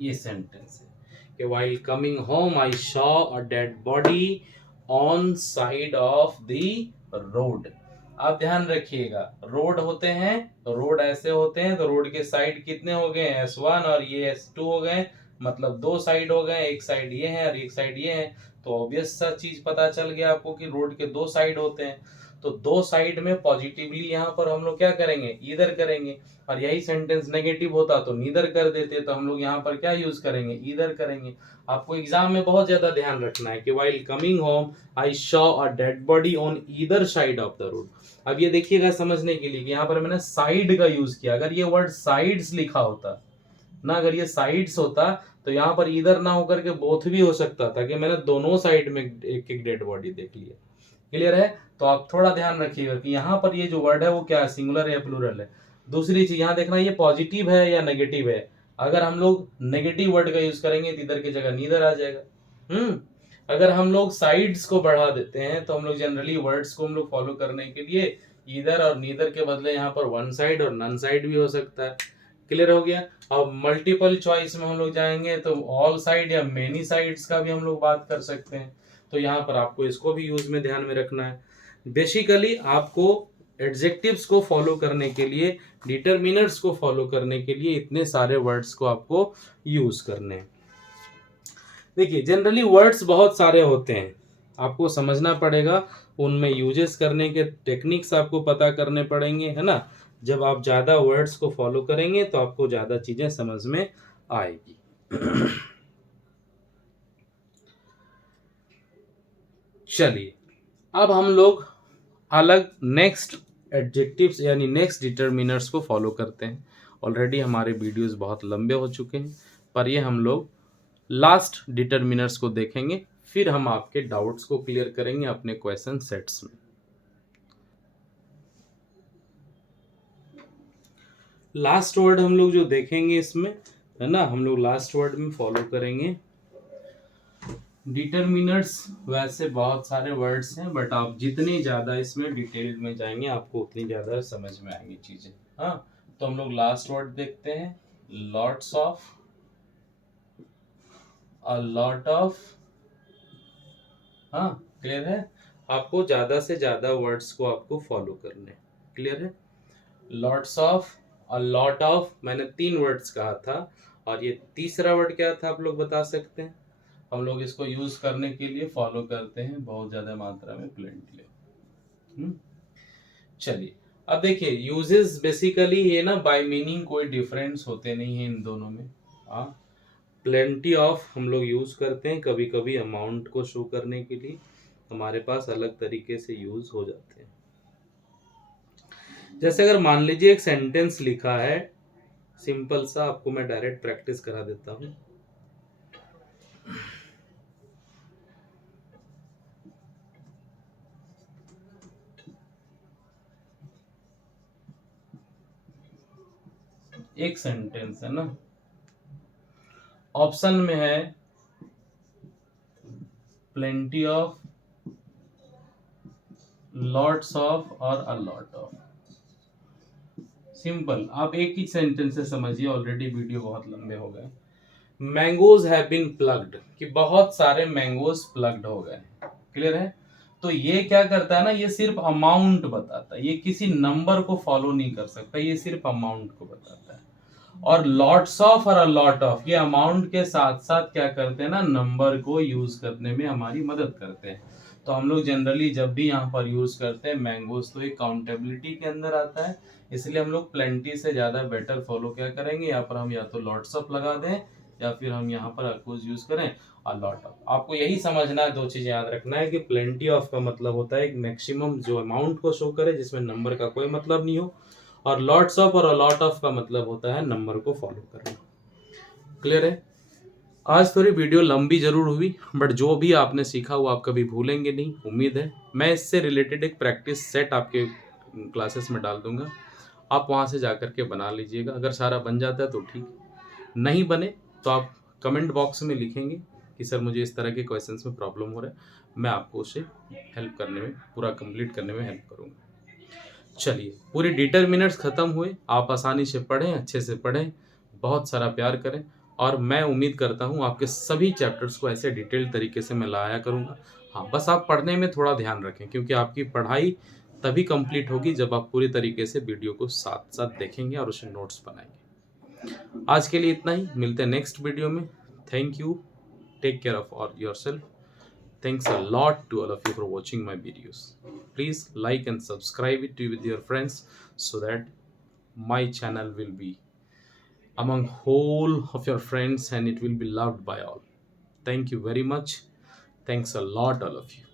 ये सेंटेंस है कि while coming home I saw a dead body on side of the road। आप ध्यान रखिएगा, रोड होते हैं, रोड ऐसे होते हैं, तो रोड के साइड कितने हो गए, S1 और ये S2 हो गए, मतलब 2 साइड हो गए, एक साइड ये है और एक साइड ये है। तो ऑब्वियस सा चीज पता चल गया आपको कि रोड के 2 साइड होते हैं, तो 2 साइड में पॉजिटिवली यहाँ पर हम लोग क्या करेंगे, इधर करेंगे, और यही सेंटेंस नेगेटिव होता तो नीदर कर देते, तो हम लोग यहाँ पर क्या यूज करेंगे, इधर करेंगे। आपको एग्जाम में बहुत ज्यादा ध्यान रखना है कि while coming home I saw a dead body on either side of the road. अब ये देखिएगा समझने के लिए कि यहाँ पर मैंने साइड का यूज किया। अगर ये वर्ड साइड्स लिखा होता ना, अगर ये साइड्स होता तो यहाँ पर इधर ना होकर के बोथ भी हो सकता था, कि मैंने दोनों साइड में एक एक डेड बॉडी देख लिया। क्लियर है। तो आप थोड़ा ध्यान रखिएगा कि यहाँ पर ये जो वर्ड है वो क्या है, सिंगुलर या प्लूरल है। दूसरी चीज यहाँ देखना, ये पॉजिटिव है या नेगेटिव है। अगर हम लोग नेगेटिव वर्ड का यूज करेंगे तो इधर की जगह नीदर आ जाएगा। अगर हम लोग साइड्स को बढ़ा देते हैं तो हम लोग जनरली वर्ड्स को हम लोग फॉलो करने के लिए इधर और नीदर के बदले यहाँ पर वन साइड और नन साइड भी हो सकता है। क्लियर हो गया। अब मल्टीपल चॉइस में हम लोग जाएंगे तो ऑल साइड या मेनी साइड्स का भी हम लोग बात कर सकते हैं। तो यहाँ पर आपको इसको भी यूज में ध्यान में रखना है। बेसिकली आपको एडजेक्टिव्स को फॉलो करने के लिए, डिटरमिनर्स को फॉलो करने के लिए इतने सारे वर्ड्स को आपको यूज करने हैं। देखिए जनरली वर्ड्स बहुत सारे होते हैं, आपको समझना पड़ेगा, उनमें यूजेस करने के टेक्निक्स आपको पता करने पड़ेंगे, है ना। जब आप ज्यादा वर्ड्स को फॉलो करेंगे तो आपको ज्यादा चीजें समझ में आएगी। चलिए अब हम लोग अलग नेक्स्ट एडजेक्टिव्स यानी नेक्स्ट डिटरमिनर्स को फॉलो करते हैं। ऑलरेडी हमारे वीडियोस बहुत लंबे हो चुके हैं, पर ये हम लोग लास्ट डिटरमिनर्स को देखेंगे, फिर हम आपके डाउट्स को क्लियर करेंगे अपने क्वेश्चन सेट्स में। लास्ट वर्ड हम लोग जो देखेंगे इसमें, है ना, हम लोग लास्ट वर्ड में फॉलो करेंगे डिटरमिनर्स। वैसे बहुत सारे वर्ड्स हैं, बट आप जितनी ज्यादा इसमें डिटेल में जाएंगे आपको उतनी ज्यादा समझ में आएंगी चीजें। हाँ, तो हम लोग लास्ट वर्ड देखते हैं, lots of, a lot of. हाँ क्लियर है। आपको ज्यादा से ज्यादा वर्ड्स को आपको फॉलो करने हैं। क्लियर है। Lots of, a lot of, मैंने 3 वर्ड्स कहा था, और ये तीसरा वर्ड क्या था आप लोग बता सकते हैं। हम लोग इसको यूज करने के लिए फॉलो करते हैं बहुत ज्यादा मात्रा में, प्लेंटली। चलिए अब देखिए यूजेस, बेसिकली ये ना बाय मीनिंग कोई डिफरेंस होते नहीं है इन दोनों में। हाँ, प्लेंटी ऑफ हम लोग यूज करते हैं कभी कभी अमाउंट को शो करने के लिए, हमारे पास अलग तरीके से यूज हो जाते हैं। जैसे अगर मान लीजिए एक सेंटेंस लिखा है सिंपल सा, आपको मैं डायरेक्ट प्रैक्टिस करा देता हूं। एक सेंटेंस है ना, ऑप्शन में है प्लेंटी ऑफ, लॉट्स ऑफ और अ लॉट ऑफ। सिंपल, आप एक ही सेंटेंस से समझिए, ऑलरेडी वीडियो बहुत लंबे हो गए। मैंगोज हैव बीन प्लग्ड, कि बहुत सारे मैंगोज प्लग्ड हो गए। क्लियर है? तो ये क्या करता है ना, ये सिर्फ अमाउंट बताता है, ये किसी नंबर को फॉलो नहीं कर सकता, ये सिर्फ अमाउंट को बताता है। और लॉट्स ऑफ और अ लॉट ऑफ, ये अमाउंट के साथ साथ क्या करते हैं ना, नंबर को यूज करने में हमारी मदद करते हैं। तो हम लोग जनरली जब भी यहाँ पर यूज करते हैं मैंगोज, तो एक काउंटेबिलिटी के अंदर आता है, इसलिए हम लोग प्लेंटी से ज्यादा बेटर फॉलो क्या करेंगे, यहाँ पर हम या तो लॉट्स ऑफ लगा दें या फिर हम यहाँ पर अकोज यूज करें और लॉट ऑफ। आपको यही समझना है, दो चीज याद रखना है कि प्लेंटी ऑफ का मतलब होता है एक मैक्सिमम जो अमाउंट को शो करे जिसमें नंबर का कोई मतलब नहीं हो, और लॉट्स ऑफ और लॉट ऑफ का मतलब होता है नंबर को फॉलो करना। क्लियर है? आज थोड़ी वीडियो लंबी जरूर हुई, बट जो भी आपने सीखा वो आप कभी भूलेंगे नहीं, उम्मीद है। मैं इससे रिलेटेड एक प्रैक्टिस सेट आपके क्लासेस में डाल दूंगा, आप वहां से जाकर के बना लीजिएगा। अगर सारा बन जाता है तो ठीक, नहीं बने तो आप कमेंट बॉक्स में लिखेंगे कि सर मुझे इस तरह के क्वेश्चंस में प्रॉब्लम हो रहा है, मैं आपको उसे हेल्प करने में, पूरा कंप्लीट करने में हेल्प करूंगा। चलिए, पूरे डिटरमिनर्स खत्म हुए, आप आसानी से पढ़ें, अच्छे से पढ़ें, बहुत सारा प्यार करें, और मैं उम्मीद करता हूँ आपके सभी चैप्टर्स को ऐसे डिटेल तरीके से मैं लाया करूँगा। हाँ, बस आप पढ़ने में थोड़ा ध्यान रखें, क्योंकि आपकी पढ़ाई तभी कंप्लीट होगी जब आप पूरी तरीके से वीडियो को साथ साथ देखेंगे और उसे नोट्स बनाएंगे। आज के लिए इतना ही, मिलते हैं नेक्स्ट वीडियो में। Thank you, take care of yourself. Thanks a lot to all of you for watching my videos. Please like and subscribe it with your friends so that my channel will be among whole of your friends and it will be loved by all. Thank you very much. Thanks a lot all of you.